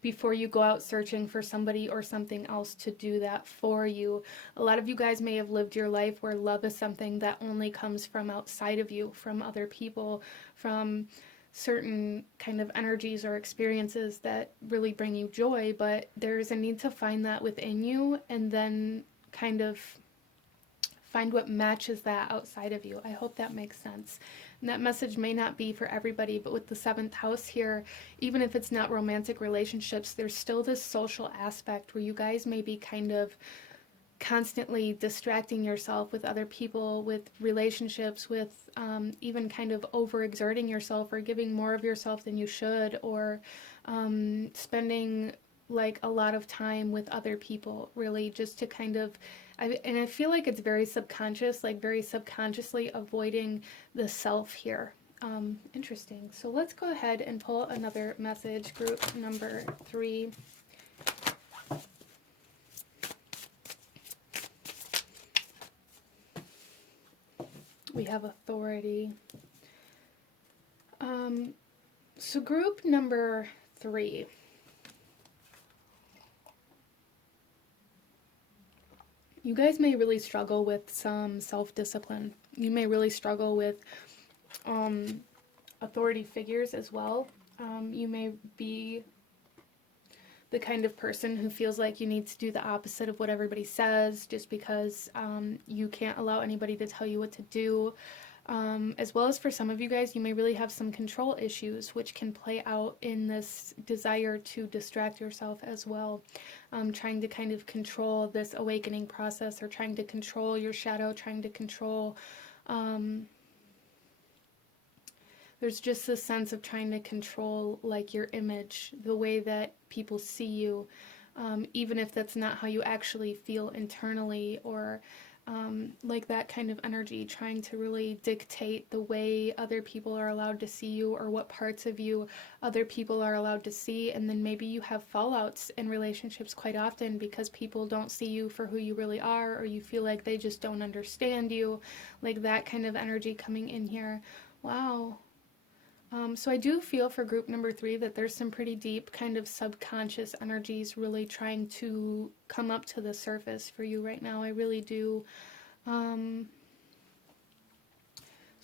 before you go out searching for somebody or something else to do that for you. A lot of you guys may have lived your life where love is something that only comes from outside of you, from other people, from certain kind of energies or experiences that really bring you joy, but there's a need to find that within you and then kind of find what matches that outside of you. I hope that makes sense. And that message may not be for everybody, but with the 7th house here, even if it's not romantic relationships, there's still this social aspect where you guys may be kind of constantly distracting yourself with other people, with relationships, with even kind of overexerting yourself or giving more of yourself than you should, or spending like a lot of time with other people, really just to kind of, I feel like it's very subconscious, like very subconsciously avoiding the self here. Interesting. So let's go ahead and pull another message, group number 3. We have authority. So group number 3. You guys may really struggle with some self-discipline. You may really struggle with authority figures as well. You may be the kind of person who feels like you need to do the opposite of what everybody says just because you can't allow anybody to tell you what to do. As well as for some of you guys, you may really have some control issues, which can play out in this desire to distract yourself as well. Trying to kind of control this awakening process, or trying to control your shadow, trying to control... there's just this sense of trying to control, like, your image, the way that people see you, even if that's not how you actually feel internally, or like that kind of energy, trying to really dictate the way other people are allowed to see you, or what parts of you other people are allowed to see. And then maybe you have fallouts in relationships quite often because people don't see you for who you really are, or you feel like they just don't understand you, like that kind of energy coming in here. Wow. So I do feel for group number 3 that there's some pretty deep kind of subconscious energies really trying to come up to the surface for you right now. I really do. So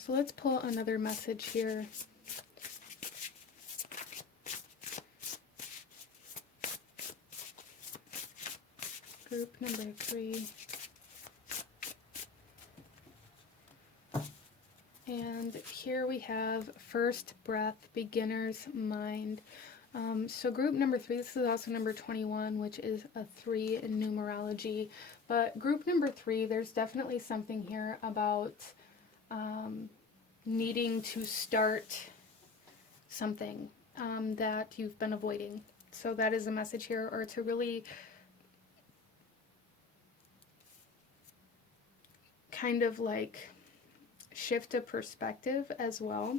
let's pull another message here. Group number 3. And here we have first breath, beginner's mind. So group number 3, this is also number 21, which is a 3 in numerology. But group number 3, there's definitely something here about needing to start something that you've been avoiding. So that is a message here, or to really kind of like shift a perspective as well.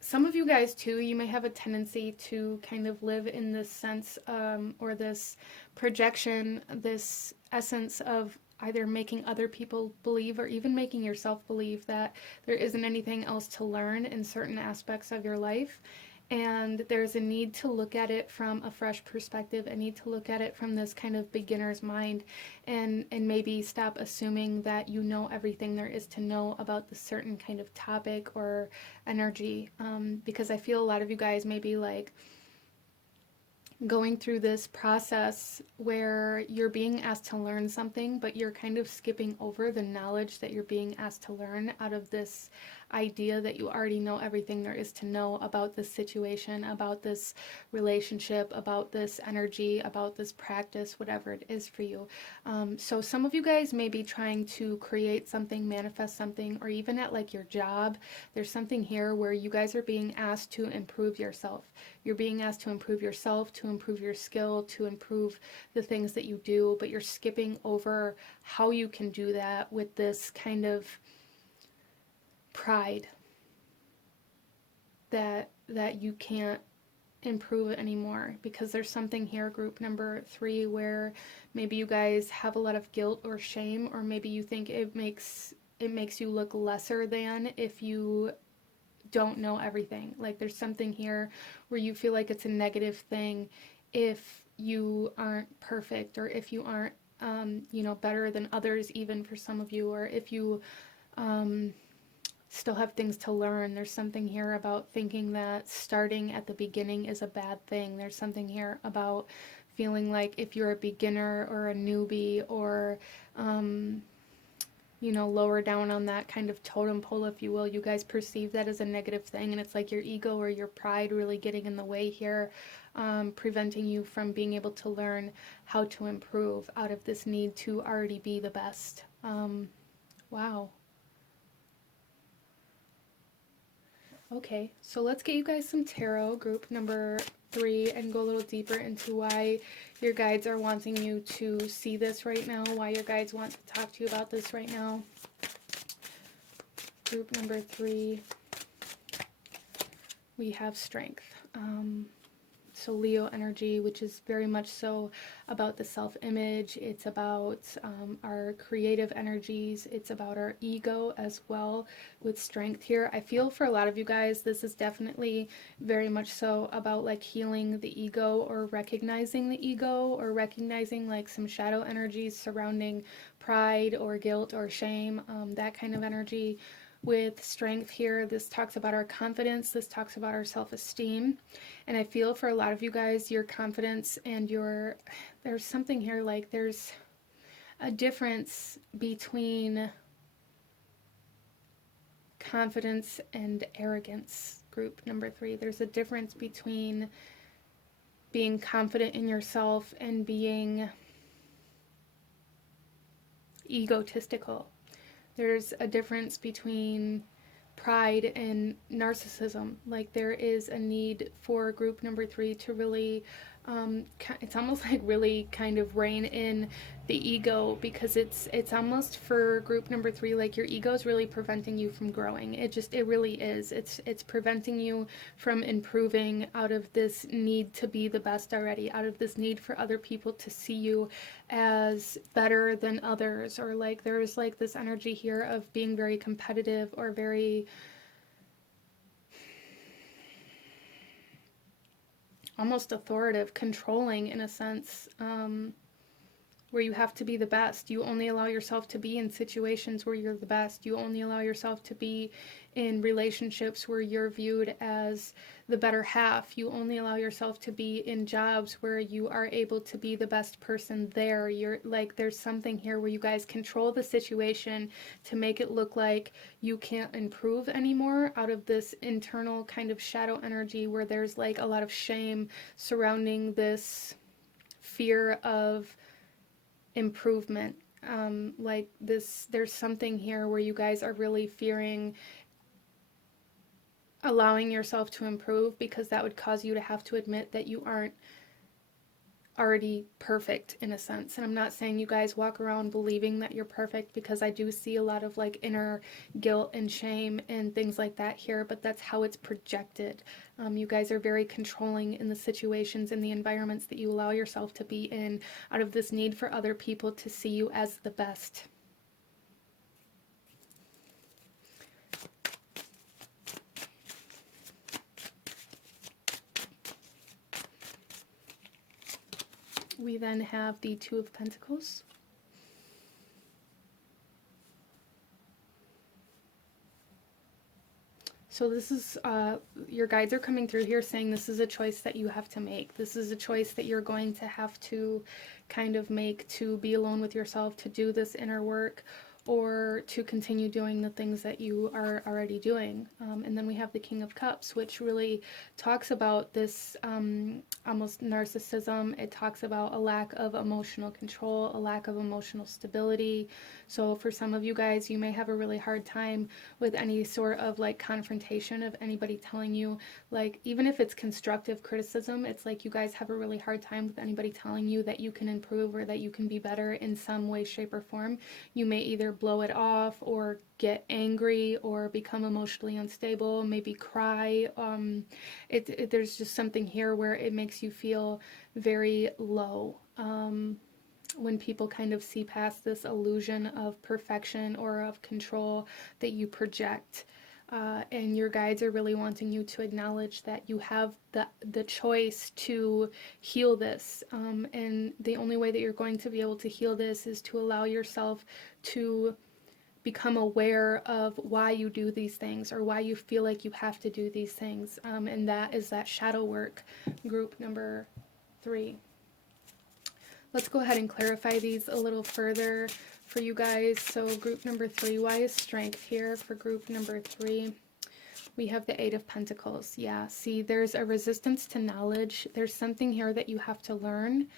Some of you guys too, you may have a tendency to kind of live in this sense or this projection, this essence of either making other people believe, or even making yourself believe, that there isn't anything else to learn in certain aspects of your life. And there's a need to look at it from a fresh perspective, a need to look at it from this kind of beginner's mind, and maybe stop assuming that you know everything there is to know about this certain kind of topic or energy. Because I feel a lot of you guys may be like going through this process where you're being asked to learn something, but you're kind of skipping over the knowledge that you're being asked to learn out of this idea that you already know everything there is to know about this situation, about this relationship, about this energy, about this practice, whatever it is for you. So some of you guys may be trying to create something, manifest something, or even at like your job, there's something here where you guys are being asked to improve yourself. You're being asked to improve yourself, to improve your skill, to improve the things that you do, but you're skipping over how you can do that with this kind of pride that you can't improve it anymore, because there's something here, group number 3, where maybe you guys have a lot of guilt or shame, or maybe you think it makes you look lesser than if you don't know everything. Like there's something here where you feel like it's a negative thing if you aren't perfect, or if you aren't better than others, even for some of you, or if you still have things to learn. There's something here about thinking that starting at the beginning is a bad thing. There's something here about feeling like if you're a beginner or a newbie, or lower down on that kind of totem pole, if you will, you guys perceive that as a negative thing, and it's like your ego or your pride really getting in the way here, preventing you from being able to learn how to improve out of this need to already be the best. Wow. Okay, so let's get you guys some tarot, group number 3, and go a little deeper into why your guides are wanting you to see this right now, why your guides want to talk to you about this right now. Group number 3, we have strength. So Leo energy, which is very much so about the self-image. It's about our creative energies. It's about our ego as well, with strength here. I feel for a lot of you guys, this is definitely very much so about like healing the ego, or recognizing the ego, or recognizing like some shadow energies surrounding pride or guilt or shame, that kind of energy. With strength here, this talks about our confidence, this talks about our self-esteem, and I feel for a lot of you guys, your confidence and there's something here, like there's a difference between confidence and arrogance, group number 3. There's a difference between being confident in yourself and being egotistical. There's a difference between pride and narcissism. Like there is a need for group number 3 to really, it's almost like really kind of rein in the ego, because it's almost for group number 3 like your ego is really preventing you from growing. It really is. It's preventing you from improving out of this need to be the best already, out of this need for other people to see you as better than others, or like there's like this energy here of being very competitive, or very almost authoritative, controlling in a sense, where you have to be the best. You only allow yourself to be in situations where you're the best. You only allow yourself to be in relationships where you're viewed as the better half. You only allow yourself to be in jobs where you are able to be the best person there. You're like, there's something here where you guys control the situation to make it look like you can't improve anymore, out of this internal kind of shadow energy where there's like a lot of shame surrounding this fear of improvement. Like this, there's something here where you guys are really fearing allowing yourself to improve, because that would cause you to have to admit that you aren't already perfect in a sense. And I'm not saying you guys walk around believing that you're perfect, because I do see a lot of like inner guilt and shame and things like that here, but that's how it's projected. You guys are very controlling in the situations and the environments that you allow yourself to be in, out of this need for other people to see you as the best. We then have the Two of Pentacles. So this is, your guides are coming through here saying this is a choice that you have to make. This is a choice that you're going to have to kind of make, to be alone with yourself, to do this inner work, or to continue doing the things that you are already doing. And then we have the King of Cups, which really talks about this almost narcissism. It talks about a lack of emotional control, a lack of emotional stability. So for some of you guys, you may have a really hard time with any sort of like confrontation of anybody telling you, like, even if it's constructive criticism, it's like you guys have a really hard time with anybody telling you that you can improve or that you can be better in some way, shape, or form. You may either blow it off or get angry or become emotionally unstable, maybe cry. There's just something here where it makes you feel very low. When people kind of see past this illusion of perfection or of control that you project. And your guides are really wanting you to acknowledge that you have the choice to heal this. And the only way that you're going to be able to heal this is to allow yourself to become aware of why you do these things, or why you feel like you have to do these things. And that is that shadow work, group number 3. Let's go ahead and clarify these a little further for you guys. So group number 3, why is strength here for group number 3? We have the 8 of Pentacles. Yeah, see, there's a resistance to knowledge. There's something here that you have to learn.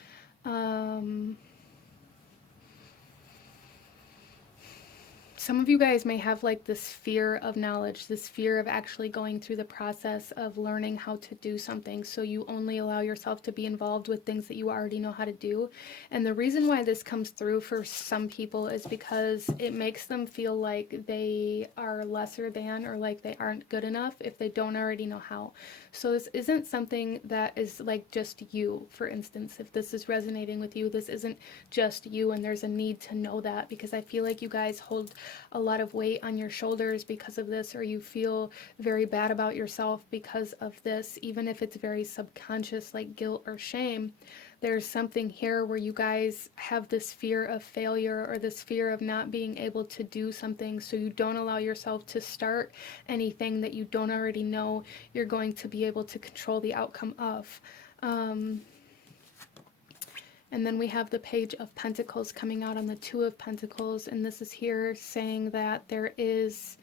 some of you guys may have like this fear of knowledge, this fear of actually going through the process of learning how to do something. So you only allow yourself to be involved with things that you already know how to do. And the reason why this comes through for some people is because it makes them feel like they are lesser than, or like they aren't good enough if they don't already know how. So this isn't something that is like just you. For instance, if this is resonating with you, this isn't just you, and there's a need to know that, because I feel like you guys hold a lot of weight on your shoulders because of this, or you feel very bad about yourself because of this, even if it's very subconscious, like guilt or shame. There's something here where you guys have this fear of failure, or this fear of not being able to do something, so you don't allow yourself to start anything that you don't already know you're going to be able to control the outcome of. And then we have the Page of Pentacles coming out on the Two of Pentacles, and this is here saying that there is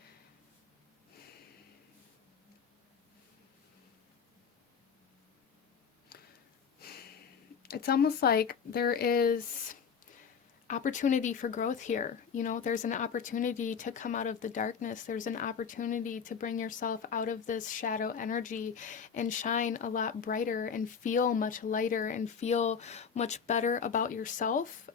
it's almost like there is opportunity for growth here. You know, there's an opportunity to come out of the darkness. There's an opportunity to bring yourself out of this shadow energy and shine a lot brighter and feel much lighter and feel much better about yourself.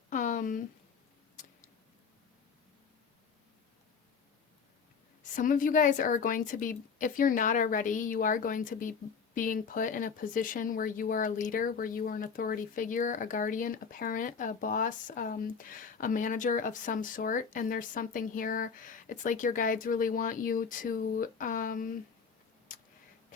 Some of you guys are going to be, if you're not already, you are going to be being put in a position where you are a leader, where you are an authority figure, a guardian, a parent, a boss, a manager of some sort. And there's something here, it's like your guides really want you to kind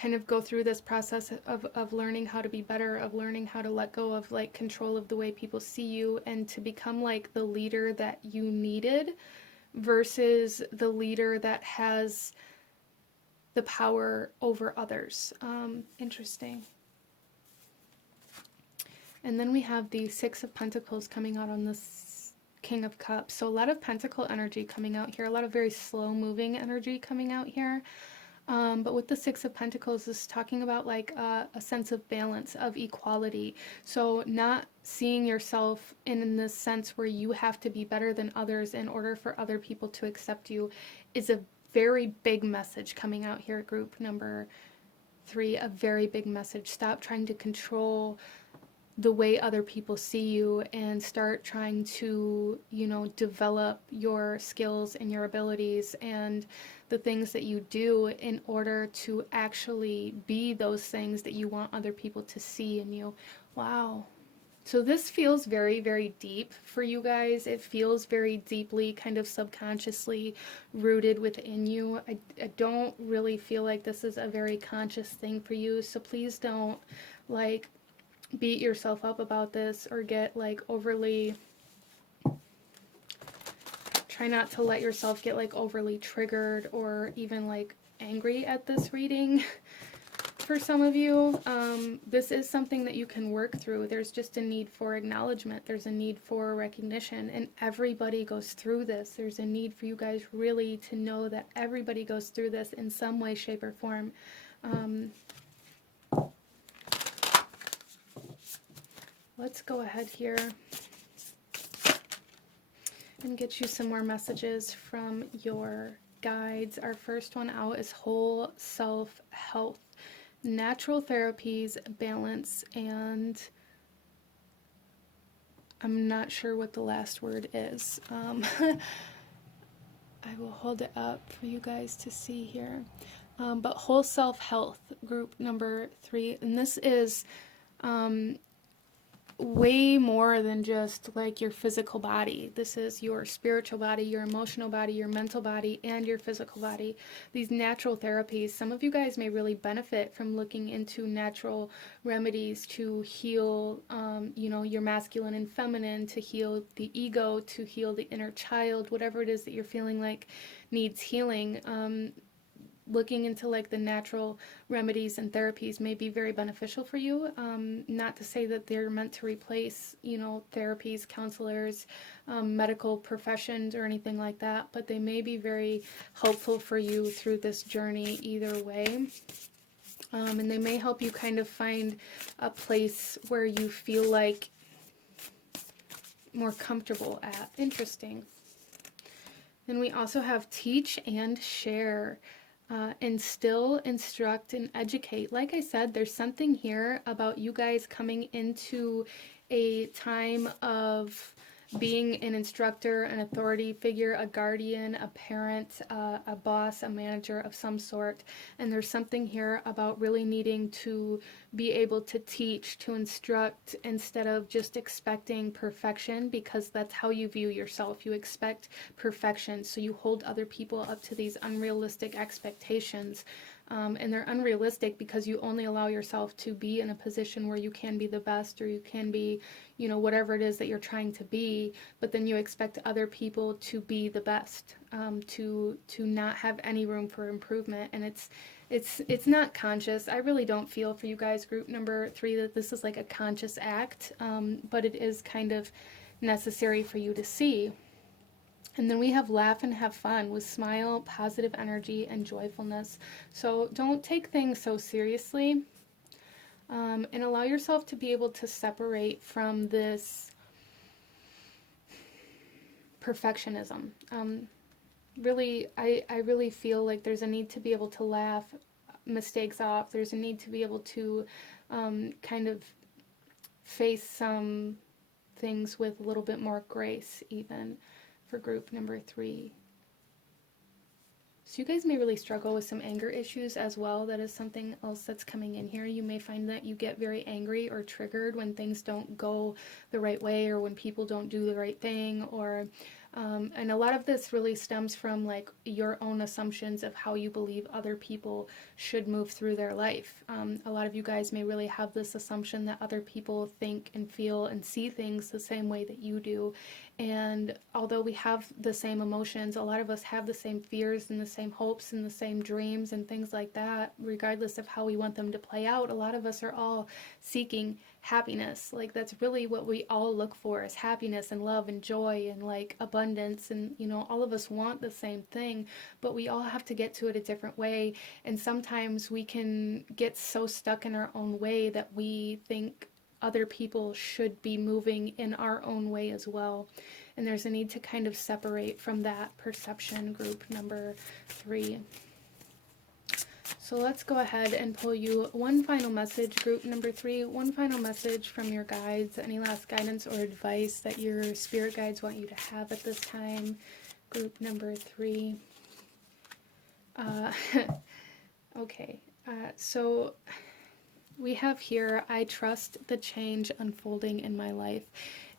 of go through this process of learning how to be better, of learning how to let go of like control of the way people see you, and to become like the leader that you needed versus the leader that has the power over others. Interesting. And then we have the Six of Pentacles coming out on this King of Cups. So a lot of pentacle energy coming out here, a lot of very slow moving energy coming out here. But with the Six of Pentacles, this is talking about like a sense of balance, of equality. So not seeing yourself in this sense where you have to be better than others in order for other people to accept you is a very big message coming out here, group number 3, a very big message. Stop trying to control the way other people see you and start trying to, you know, develop your skills and your abilities and the things that you do in order to actually be those things that you want other people to see in you. Wow. So this feels very, very deep for you guys. It feels very deeply kind of subconsciously rooted within you. I don't really feel like this is a very conscious thing for you. So please don't like beat yourself up about this or get like overly, try not to let yourself get like overly triggered or even like angry at this reading. For some of you, this is something that you can work through. There's just a need for acknowledgement. There's a need for recognition, and everybody goes through this. There's a need for you guys really to know that everybody goes through this in some way, shape, or form. Let's go ahead here and get you some more messages from your guides. Our first one out is whole self health. Natural therapies, balance, and I'm not sure what the last word is. I will hold it up for you guys to see here. But whole self-health, group number 3, and this is way more than just like your physical body. This is your spiritual body, your emotional body, your mental body, and your physical body. These natural therapies, some of you guys may really benefit from looking into natural remedies to heal, you know, your masculine and feminine, to heal the ego, to heal the inner child, whatever it is that you're feeling like needs healing. Looking into like the natural remedies and therapies may be very beneficial for you. Not to say that they're meant to replace, you know, therapies, counselors, medical professions or anything like that, but they may be very helpful for you through this journey either way. And they may help you kind of find a place where you feel like more comfortable at. Interesting. Then we also have teach and share. Instill, instruct, and educate. Like I said, there's something here about you guys coming into a time of being an instructor, an authority figure, a guardian, a parent, a boss, a manager of some sort. And there's something here about really needing to be able to teach, to instruct, instead of just expecting perfection, because that's how you view yourself. You expect perfection, so you hold other people up to these unrealistic expectations. And they're unrealistic because you only allow yourself to be in a position where you can be the best, or you can be, whatever it is that you're trying to be, but then you expect other people to be the best, to not have any room for improvement. And it's not conscious. I really don't feel for you guys, group number 3, that this is like a conscious act, but it is kind of necessary for you to see. And then we have laugh and have fun with smile, positive energy, and joyfulness. So don't take things so seriously, and allow yourself to be able to separate from this perfectionism. Really, I really feel like there's a need to be able to laugh mistakes off. There's a need to be able to kind of face some things with a little bit more grace, even for group number 3. So you guys may really struggle with some anger issues as well. That is something else that's coming in here. You may find that you get very angry or triggered when things don't go the right way, or when people don't do the right thing, or and a lot of this really stems from like your own assumptions of how you believe other people should move through their life. A lot of you guys may really have this assumption that other people think and feel and see things the same way that you do. And although we have the same emotions, a lot of us have the same fears and the same hopes and the same dreams and things like that, regardless of how we want them to play out. A lot of us are all seeking happiness. Like, that's really what we all look for, is happiness and love and joy and like abundance. And all of us want the same thing, but we all have to get to it a different way. And sometimes we can get so stuck in our own way that we think other people should be moving in our own way as well. And there's a need to kind of separate from that perception, group number 3. So let's go ahead and pull you one final message, group number 3, one final message from your guides. Any last guidance or advice that your spirit guides want you to have at this time, group number 3. Okay, so we have here, I trust the change unfolding in my life.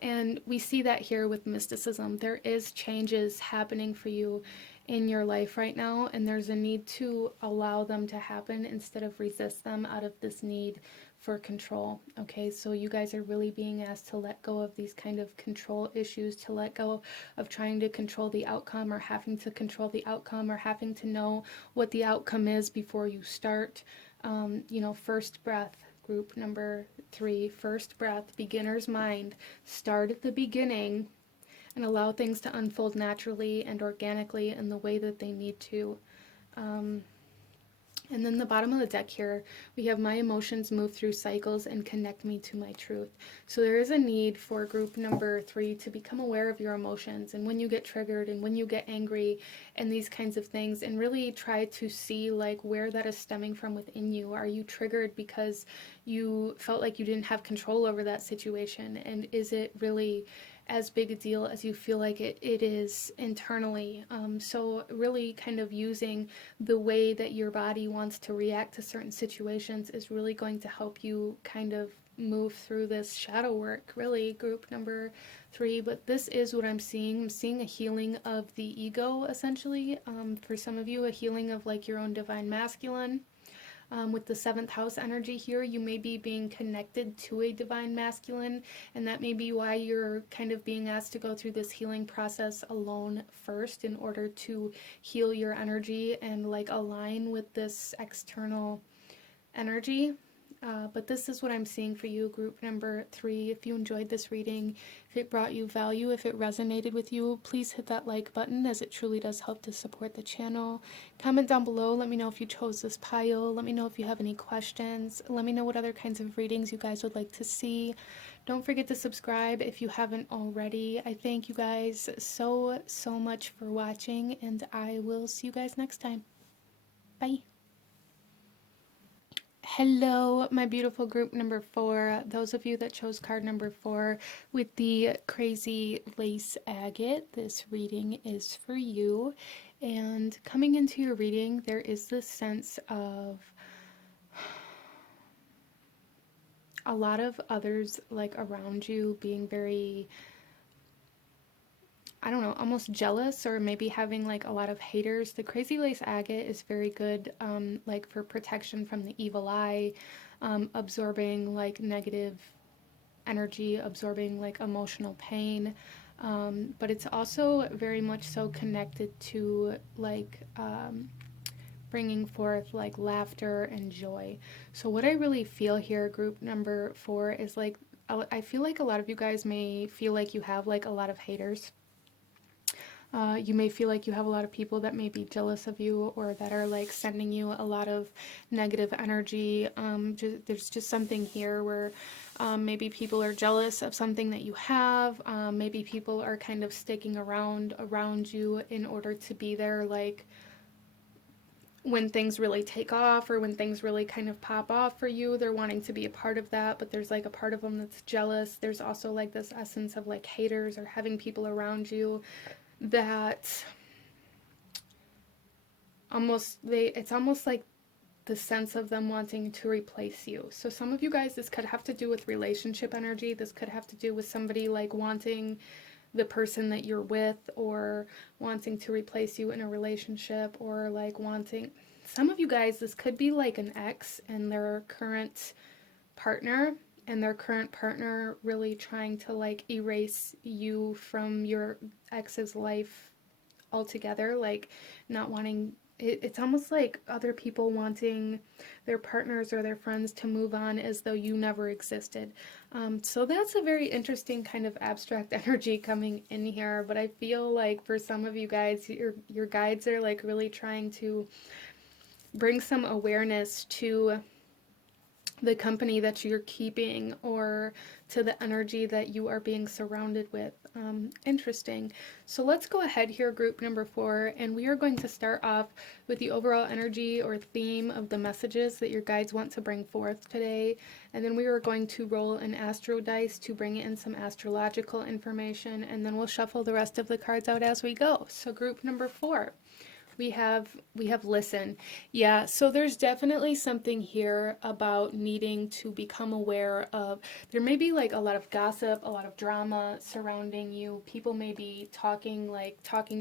And we see that here with mysticism. There is changes happening for you in your life right now, and there's a need to allow them to happen instead of resist them out of this need for control. Okay, so you guys are really being asked to let go of these kind of control issues, to let go of trying to control the outcome, or having to control the outcome, or having to know what the outcome is before you start. First breath, group number 3, first breath, beginner's mind. Start at the beginning and allow things to unfold naturally and organically in the way that they need to. And then the bottom of the deck here, we have my emotions move through cycles and connect me to my truth. So there is a need for group number 3 to become aware of your emotions, and when you get triggered and when you get angry and these kinds of things, and really try to see like where that is stemming from within you. Are you triggered because you felt like you didn't have control over that situation? And is it really as big a deal as you feel like it is internally? So really kind of using the way that your body wants to react to certain situations is really going to help you kind of move through this shadow work, really, group number 3. But this is what I'm seeing. I'm seeing a healing of the ego, essentially. For some of you, a healing of like your own divine masculine. With the 7th house energy here, you may be being connected to a divine masculine, and that may be why you're kind of being asked to go through this healing process alone first, in order to heal your energy and like align with this external energy. But this is what I'm seeing for you, group number 3. If you enjoyed this reading, if it brought you value, if it resonated with you, please hit that like button, as it truly does help to support the channel. Comment down below. Let me know if you chose this pile. Let me know if you have any questions. Let me know what other kinds of readings you guys would like to see. Don't forget to subscribe if you haven't already. I thank you guys so much for watching, and I will see you guys next time. Bye. Hello, my beautiful group number 4. Those of you that chose card number 4 with the crazy lace agate, this reading is for you. And coming into your reading, there is this sense of a lot of others like around you being very, I don't know, almost jealous, or maybe having like a lot of haters. The crazy lace agate is very good, like for protection from the evil eye, absorbing like negative energy, absorbing like emotional pain. But it's also very much so connected to like bringing forth like laughter and joy. So what I really feel here, group number 4, is like I feel like a lot of you guys may feel like you have like a lot of haters. You may feel like you have a lot of people that may be jealous of you, or that are like sending you a lot of negative energy. There's just something here where maybe people are jealous of something that you have. Maybe people are kind of sticking around you in order to be there, like when things really take off, or when things really kind of pop off for you. They're wanting to be a part of that, but there's like a part of them that's jealous. There's also like this essence of like haters, or having people around you that it's almost like the sense of them wanting to replace you. So some of you guys, this could have to do with relationship energy. This could have to do with somebody like wanting the person that you're with, or wanting to replace you in a relationship, or like wanting, some of you guys, this could be like an ex and their current partner, and their current partner really trying to like erase you from your ex's life altogether, like not wanting it's almost like other people wanting their partners or their friends to move on as though you never existed. So that's a very interesting kind of abstract energy coming in here, but I feel like for some of you guys, your guides are like really trying to bring some awareness to the company that you're keeping, or to the energy that you are being surrounded with. Interesting. So let's go ahead here, group number 4, and we are going to start off with the overall energy or theme of the messages that your guides want to bring forth today. And then we are going to roll an astro dice to bring in some astrological information, and then we'll shuffle the rest of the cards out as we go. So group number 4. We have listen. Yeah, so there's definitely something here about needing to become aware of, there may be like a lot of gossip, a lot of drama surrounding you. People may be talking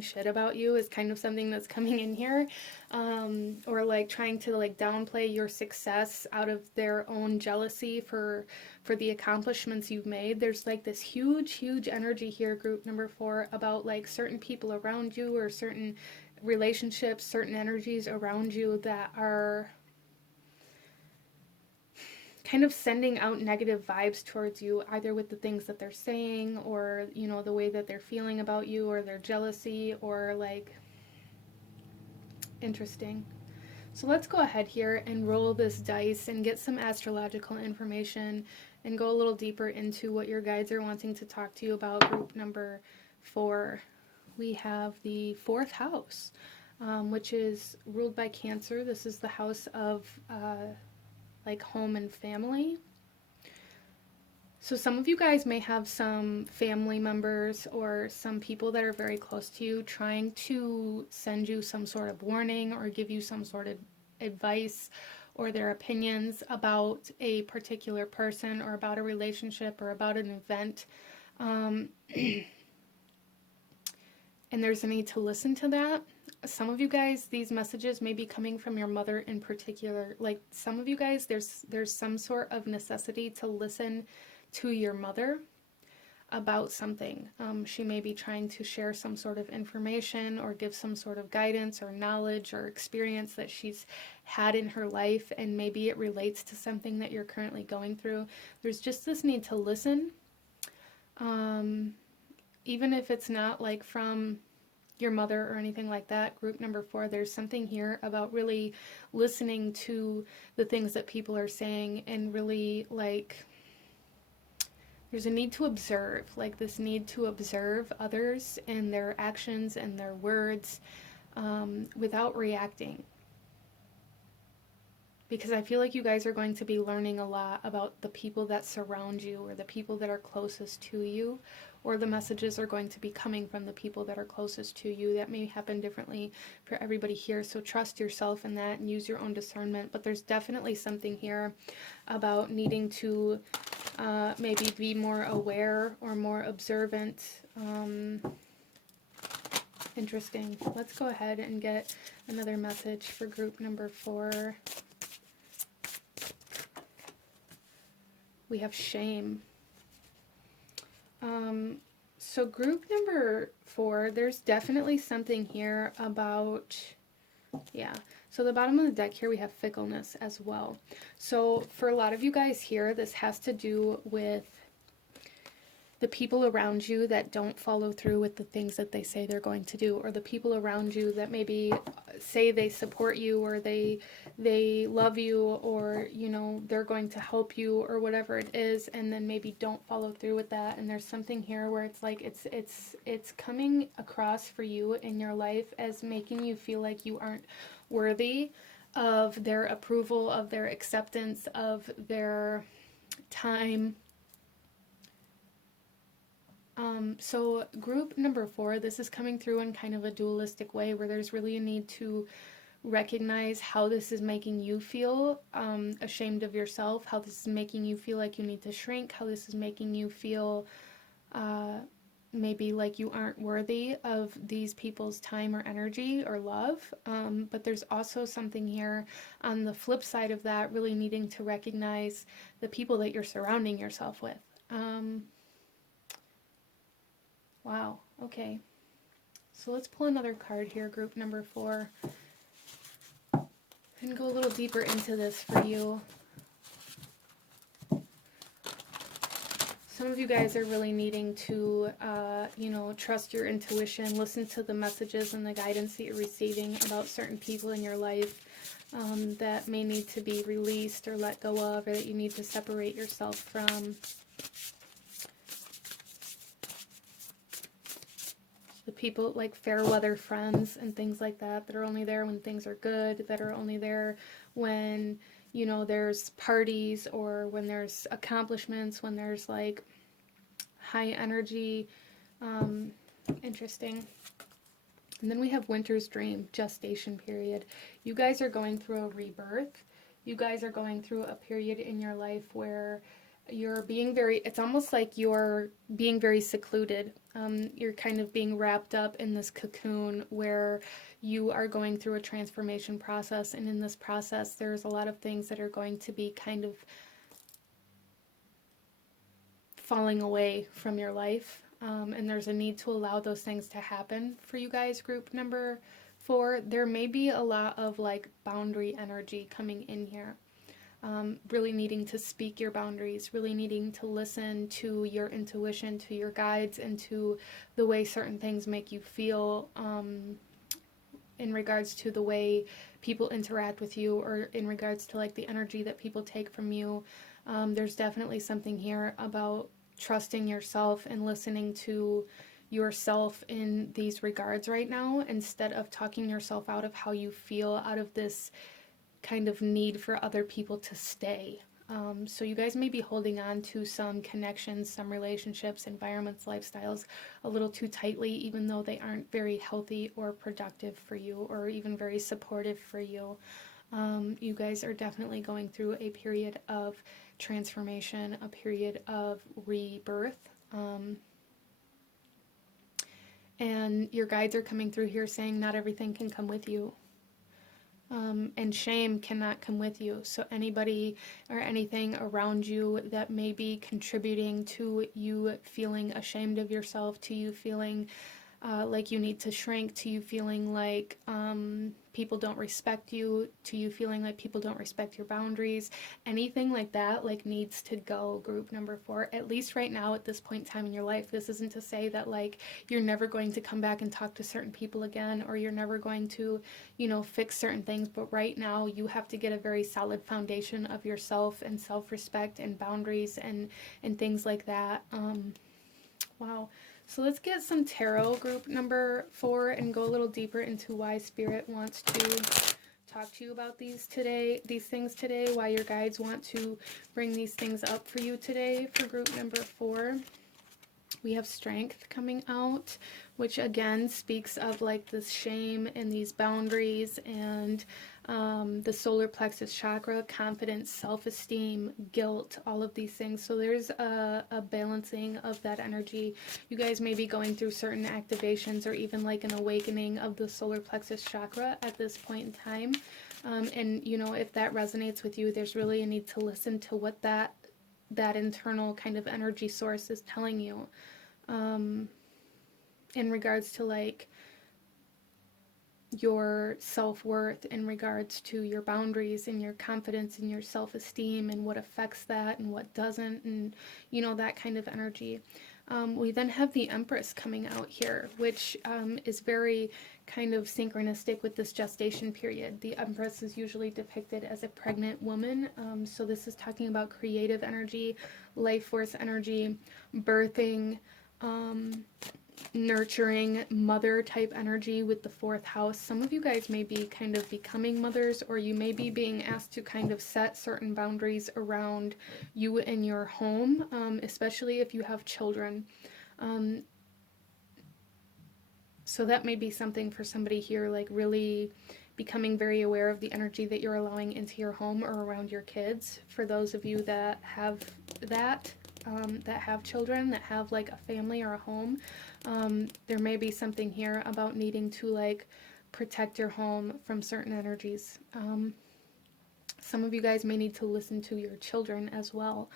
shit about you is kind of something that's coming in here. Or like trying to like downplay your success out of their own jealousy for the accomplishments you've made. There's like this huge energy here, group number 4, about like certain people around you, or certain relationships, certain energies around you that are kind of sending out negative vibes towards you, either with the things that they're saying, or the way that they're feeling about you, or their jealousy, or like, interesting. So let's go ahead here and roll this dice and get some astrological information, and go a little deeper into what your guides are wanting to talk to you about, group number 4. We have the 4th house, which is ruled by Cancer. This is the house of like home and family. So some of you guys may have some family members or some people that are very close to you trying to send you some sort of warning, or give you some sort of advice or their opinions about a particular person, or about a relationship, or about an event. And there's a need to listen to that. Some of you guys, these messages may be coming from your mother in particular. Like some of you guys, there's some sort of necessity to listen to your mother about something. She may be trying to share some sort of information, or give some sort of guidance or knowledge or experience that she's had in her life, and maybe it relates to something that you're currently going through. There's just this need to listen. Even if it's not like from your mother or anything like that, group number 4, there's something here about really listening to the things that people are saying, and really like There's a need to observe, like this need to observe others and their actions and their words, without reacting. Because I feel like you guys are going to be learning a lot about the people that surround you, or the people that are closest to you, or the messages are going to be coming from the people that are closest to you. That may happen differently for everybody here, so trust yourself in that and use your own discernment. But there's definitely something here about needing to maybe be more aware or more observant. Interesting. Let's go ahead and get another message for group number 4. We have shame. So group number 4, there's definitely something here about, yeah. So the bottom of the deck here, we have fickleness as well. So for a lot of you guys here, this has to do with the people around you that don't follow through with the things that they say they're going to do, or the people around you that maybe say they support you, or they love you, or you know they're going to help you, or whatever it is, and then maybe don't follow through with that. And there's something here where it's like it's coming across for you in your life as making you feel like you aren't worthy of their approval, of their acceptance, of their time. So group number 4, this is coming through in kind of a dualistic way, where there's really a need to recognize how this is making you feel ashamed of yourself, how this is making you feel like you need to shrink, how this is making you feel maybe like you aren't worthy of these people's time or energy or love. But there's also something here on the flip side of that, really needing to recognize the people that you're surrounding yourself with. Wow, okay. So let's pull another card here, group number 4, and go a little deeper into this for you. Some of you guys are really needing to, trust your intuition, listen to the messages and the guidance that you're receiving about certain people in your life that may need to be released or let go of, or that you need to separate yourself from. The people like fair weather friends and things like that, that are only there when things are good, that are only there when, you know, there's parties, or when there's accomplishments, when there's like high energy. Interesting. And then we have Winter's Dream, gestation period. You guys are going through a rebirth. You guys are going through a period in your life where you're being it's almost like you're being very secluded. You're kind of being wrapped up in this cocoon where you are going through a transformation process. And in this process, there's a lot of things that are going to be kind of falling away from your life. And there's a need to allow those things to happen for you guys, group number 4. There may be a lot of like boundary energy coming in here. Really needing to speak your boundaries, really needing to listen to your intuition, to your guides, and to the way certain things make you feel in regards to the way people interact with you, or in regards to like the energy that people take from you. There's definitely something here about trusting yourself and listening to yourself in these regards right now, instead of talking yourself out of how you feel, out of this kind of need for other people to stay. So you guys may be holding on to some connections, some relationships, environments, lifestyles a little too tightly, even though they aren't very healthy or productive for you, or even very supportive for you. You guys are definitely going through a period of transformation, a period of rebirth. And your guides are coming through here saying not everything can come with you. And shame cannot come with you. So anybody or anything around you that may be contributing to you feeling ashamed of yourself, to you feeling like you need to shrink, to you feeling like people don't respect you, to you feeling like people don't respect your boundaries. Anything like that like needs to go, group number 4, at least right now at this point in time in your life. This isn't to say that like you're never going to come back and talk to certain people again, or you're never going to, you know, fix certain things, but right now you have to get a very solid foundation of yourself and self-respect and boundaries and things like that. Wow. So let's get some tarot, group number 4, and go a little deeper into why Spirit wants to talk to you about these things today, why your guides want to bring these things up for you today for group number 4. We have Strength coming out, which again speaks of like this shame and these boundaries and the solar plexus chakra, confidence, self-esteem, guilt, all of these things. So there's a balancing of that energy. You guys may be going through certain activations or even like an awakening of the solar plexus chakra at this point in time. And you know, if that resonates with you, there's really a need to listen to what that internal kind of energy source is telling you in regards to like your self-worth, in regards to your boundaries and your confidence and your self-esteem and what affects that and what doesn't, and you know, that kind of energy. We then have the Empress coming out here, which is very kind of synchronistic with this gestation period. The Empress is usually depicted as a pregnant woman, so this is talking about creative energy, life force energy, birthing, nurturing, mother type energy with the 4th house. Some of you guys may be kind of becoming mothers, or you may be being asked to kind of set certain boundaries around you and your home, especially if you have children. So that may be something for somebody here, like really becoming very aware of the energy that you're allowing into your home or around your kids. For those of you that have that have children, that have like a family or a home, there may be something here about needing to like protect your home from certain energies. Some of you guys may need to listen to your children as well.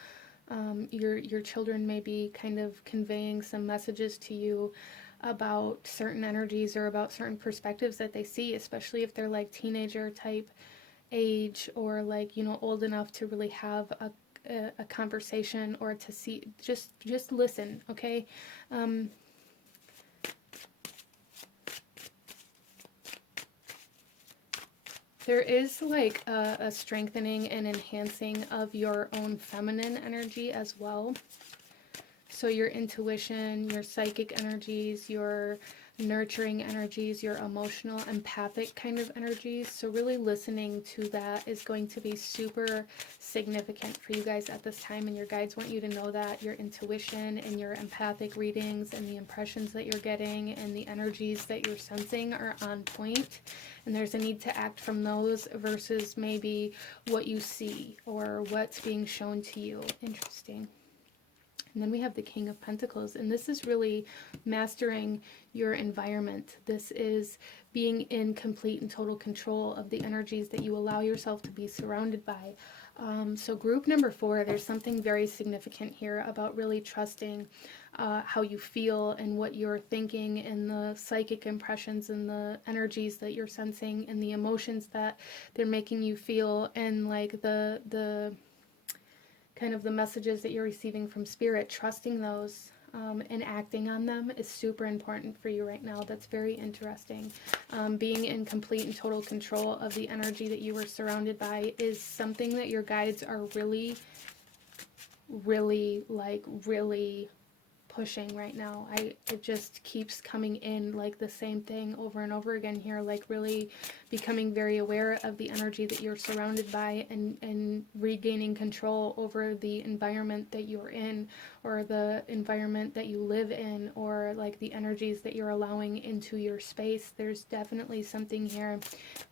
Your children may be kind of conveying some messages to you about certain energies or about certain perspectives that they see, especially if they're like teenager type age, or like, you know, old enough to really have a conversation, or to see, just listen, okay? There is like a strengthening and enhancing of your own feminine energy as well. So your intuition, your psychic energies, your nurturing energies, your emotional, empathic kind of energies. So really listening to that is going to be super significant for you guys at this time, and your guides want you to know that your intuition and your empathic readings and the impressions that you're getting and the energies that you're sensing are on point, and there's a need to act from those versus maybe what you see or what's being shown to you. Interesting. And then we have the King of Pentacles, and this is really mastering your environment. This is being in complete and total control of the energies that you allow yourself to be surrounded by. So group number 4, there's something very significant here about really trusting how you feel and what you're thinking, and the psychic impressions and the energies that you're sensing and the emotions that they're making you feel, and like the kind of the messages that you're receiving from Spirit. Trusting those and acting on them is super important for you right now. That's very interesting. Being in complete and total control of the energy that you are surrounded by is something that your guides are really pushing right now. It just keeps coming in like the same thing over and over again here, like really becoming very aware of the energy that you're surrounded by, and regaining control over the environment that you're in, or the environment that you live in, or like the energies that you're allowing into your space. There's definitely something here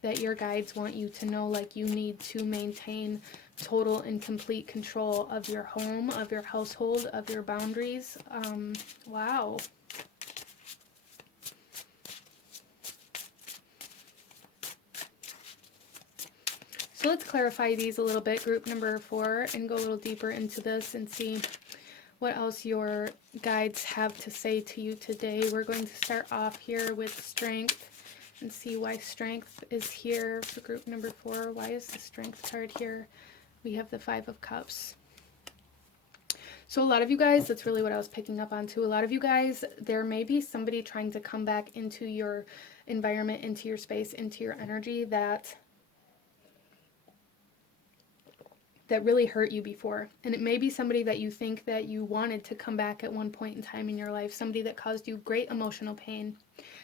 that your guides want you to know, like you need to maintain total and complete control of your home, of your household, of your boundaries. Wow. So let's clarify these a little bit, group number 4, and go a little deeper into this and see what else your guides have to say to you today. We're going to start off here with strength and see why strength is here for group number 4. Why is the strength card here? We have the 5 of Cups. So a lot of you guys, that's really what I was picking up on too. A lot of you guys, there may be somebody trying to come back into your environment, into your space, into your energy that really hurt you before. And it may be somebody that you think that you wanted to come back at one point in time in your life. Somebody that caused you great emotional pain,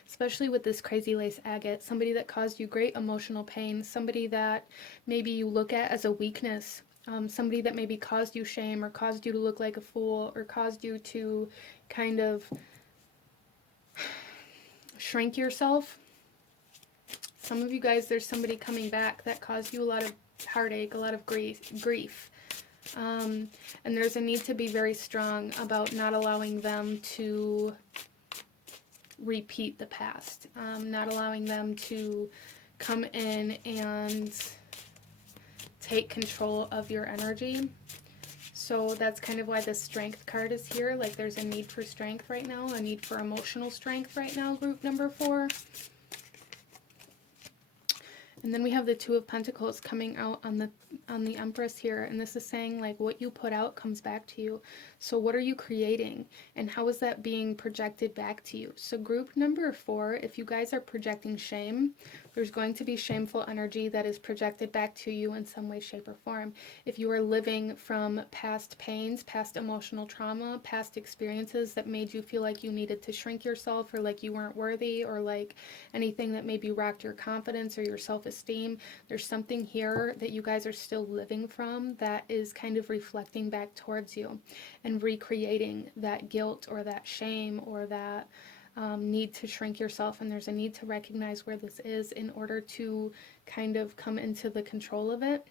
especially with this crazy lace agate. Somebody that caused you great emotional pain. Somebody that maybe you look at as a weakness. Somebody that maybe caused you shame or caused you to look like a fool or caused you to kind of shrink yourself. Some of you guys, there's somebody coming back that caused you a lot of heartache, a lot of grief. And there's a need to be very strong about not allowing them to repeat the past, not allowing them to come in and take control of your energy. So that's kind of why the strength card is here. Like there's a need for strength right now, a need for emotional strength right now, group number 4. And then we have the 2 of Pentacles coming out on the Empress here, and this is saying like what you put out comes back to you. So what are you creating, and how is that being projected back to you? So group number 4, if you guys are projecting shame, there's going to be shameful energy that is projected back to you in some way, shape, or form. If you are living from past pains, past emotional trauma, past experiences that made you feel like you needed to shrink yourself or like you weren't worthy or like anything that maybe rocked your confidence or your self-esteem, there's something here that you guys are still living from that is kind of reflecting back towards you and recreating that guilt or that shame or that need to shrink yourself. And there's a need to recognize where this is in order to kind of come into the control of it.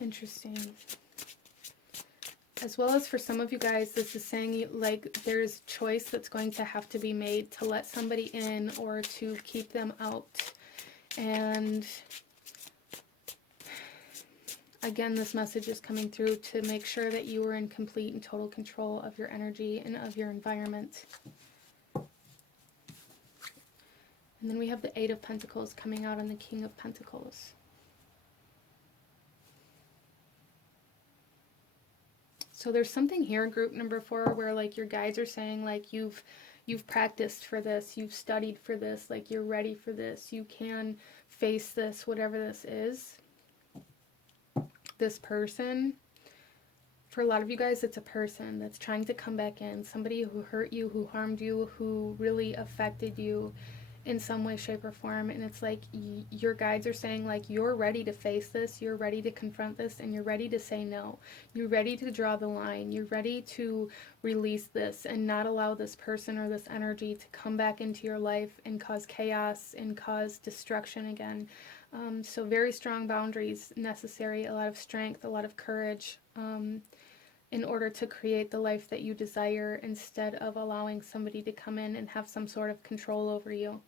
Interesting. As well as for some of you guys, this is saying like there's choice that's going to have to be made to let somebody in or to keep them out. And again, this message is coming through to make sure that you are in complete and total control of your energy and of your environment. And then we have the 8 of Pentacles coming out on the King of Pentacles. So there's something here, group number 4, where like your guides are saying like you've practiced for this, you've studied for this, like you're ready for this, you can face this, whatever this is. This person, for a lot of you guys, it's a person that's trying to come back in, somebody who hurt you, who harmed you, who really affected you in some way, shape, or form. And it's like your guides are saying like you're ready to face this, you're ready to confront this, and you're ready to say no. You're ready to draw the line. You're ready to release this and not allow this person or this energy to come back into your life and cause chaos and cause destruction again. So very strong boundaries necessary, a lot of strength, a lot of courage in order to create the life that you desire instead of allowing somebody to come in and have some sort of control over you.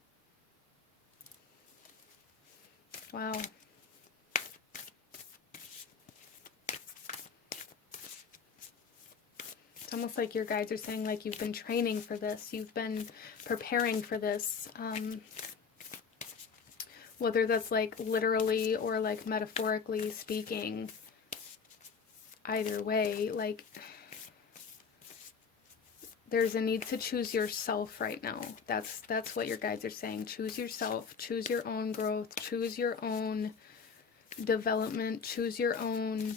Wow. It's almost like your guides are saying like you've been training for this, you've been preparing for this. Whether that's like literally or like metaphorically speaking, either way, like there's a need to choose yourself right now. That's what your guides are saying. Choose yourself, choose your own growth, choose your own development, choose your own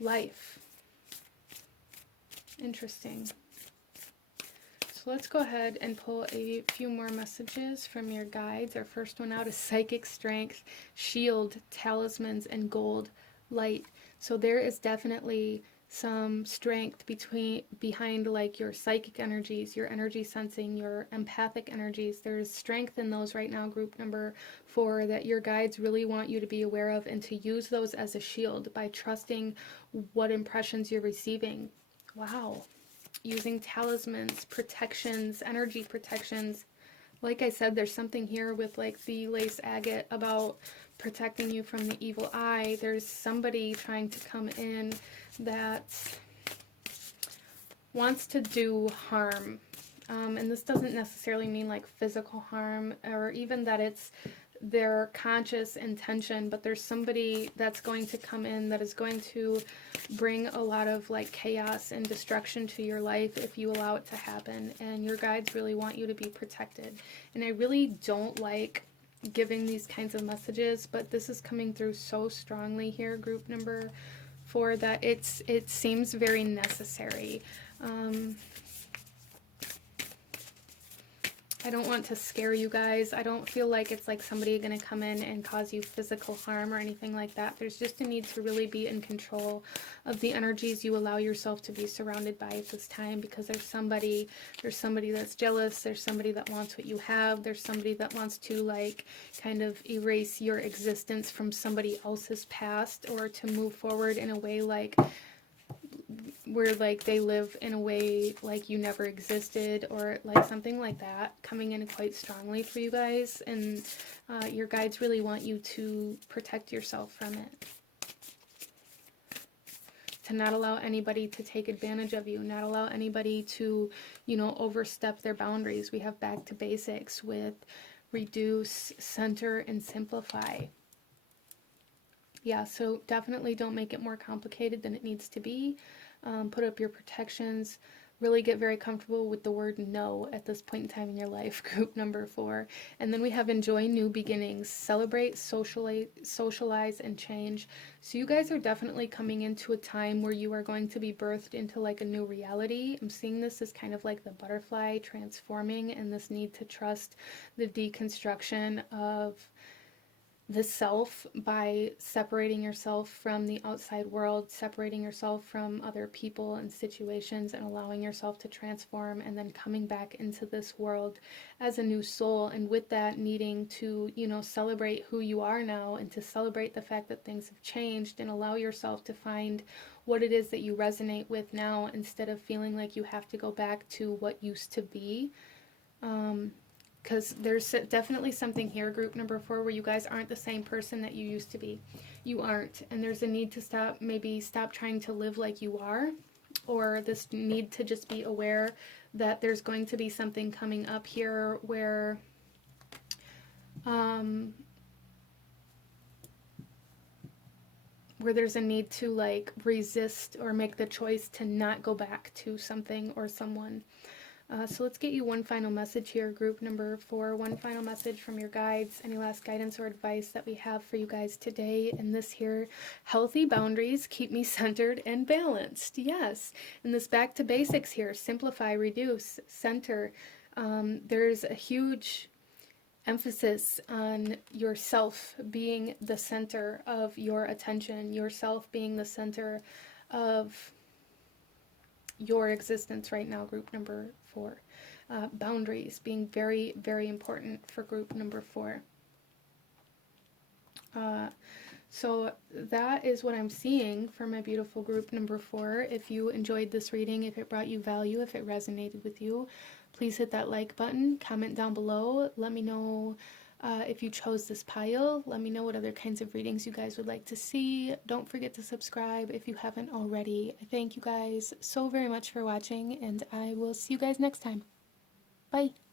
life. Interesting. So let's go ahead and pull a few more messages from your guides. Our first one out is Psychic Strength, Shield, Talismans, and Gold Light. So there is definitely some strength behind like your psychic energies, your energy sensing, your empathic energies. There's strength in those right now, group number 4, that your guides really want you to be aware of and to use those as a shield by trusting what impressions you're receiving. Wow. Using talismans, protections, energy protections, like I said, there's something here with like the lace agate about protecting you from the evil eye. There's somebody trying to come in that wants to do harm. And this doesn't necessarily mean like physical harm or even that it's their conscious intention, but there's somebody that's going to come in that is going to bring a lot of like chaos and destruction to your life if you allow it to happen. And your guides really want you to be protected. And I really don't like giving these kinds of messages, but this is coming through so strongly here, group number 4, that it seems very necessary. I don't want to scare you guys. I don't feel like it's like somebody going to come in and cause you physical harm or anything like that. There's just a need to really be in control of the energies you allow yourself to be surrounded by at this time, because there's somebody that's jealous, there's somebody that wants what you have, there's somebody that wants to like kind of erase your existence from somebody else's past, or to move forward in a way like where like they live in a way like you never existed, or like something like that, coming in quite strongly for you guys. And your guides really want you to protect yourself from it, to not allow anybody to take advantage of you, not allow anybody to, you know, overstep their boundaries. We have back to basics with reduce, center, and simplify. Yeah, so definitely don't make it more complicated than it needs to be. Put up your protections. Really get very comfortable with the word no at this point in time in your life, group number 4. And then we have enjoy new beginnings, celebrate, socialize, and change. So you guys are definitely coming into a time where you are going to be birthed into like a new reality. I'm seeing this as kind of like the butterfly transforming, and this need to trust the deconstruction of the self by separating yourself from the outside world, separating yourself from other people and situations, and allowing yourself to transform, and then coming back into this world as a new soul. And with that, needing to, you know, celebrate who you are now, and to celebrate the fact that things have changed, and allow yourself to find what it is that you resonate with now, instead of feeling like you have to go back to what used to be. Because there's definitely something here, group number 4, where you guys aren't the same person that you used to be. You aren't. And there's a need to stop trying to live like you are, or this need to just be aware that there's going to be something coming up here where there's a need to like resist or make the choice to not go back to something or someone. So let's get you one final message here, group number 4. One final message from your guides. Any last guidance or advice that we have for you guys today in this here? Healthy boundaries keep me centered and balanced. Yes. And this back to basics here. Simplify, reduce, center. There's a huge emphasis on yourself being the center of your attention, yourself being the center of your existence right now, group number 4. Boundaries being very, very important for group number 4. So that is what I'm seeing for my beautiful group number 4. If you enjoyed this reading, if it brought you value, if it resonated with you, please hit that like button, comment down below, let me know if you chose this pile. Let me know what other kinds of readings you guys would like to see. Don't forget to subscribe if you haven't already. I thank you guys so very much for watching, and I will see you guys next time. Bye.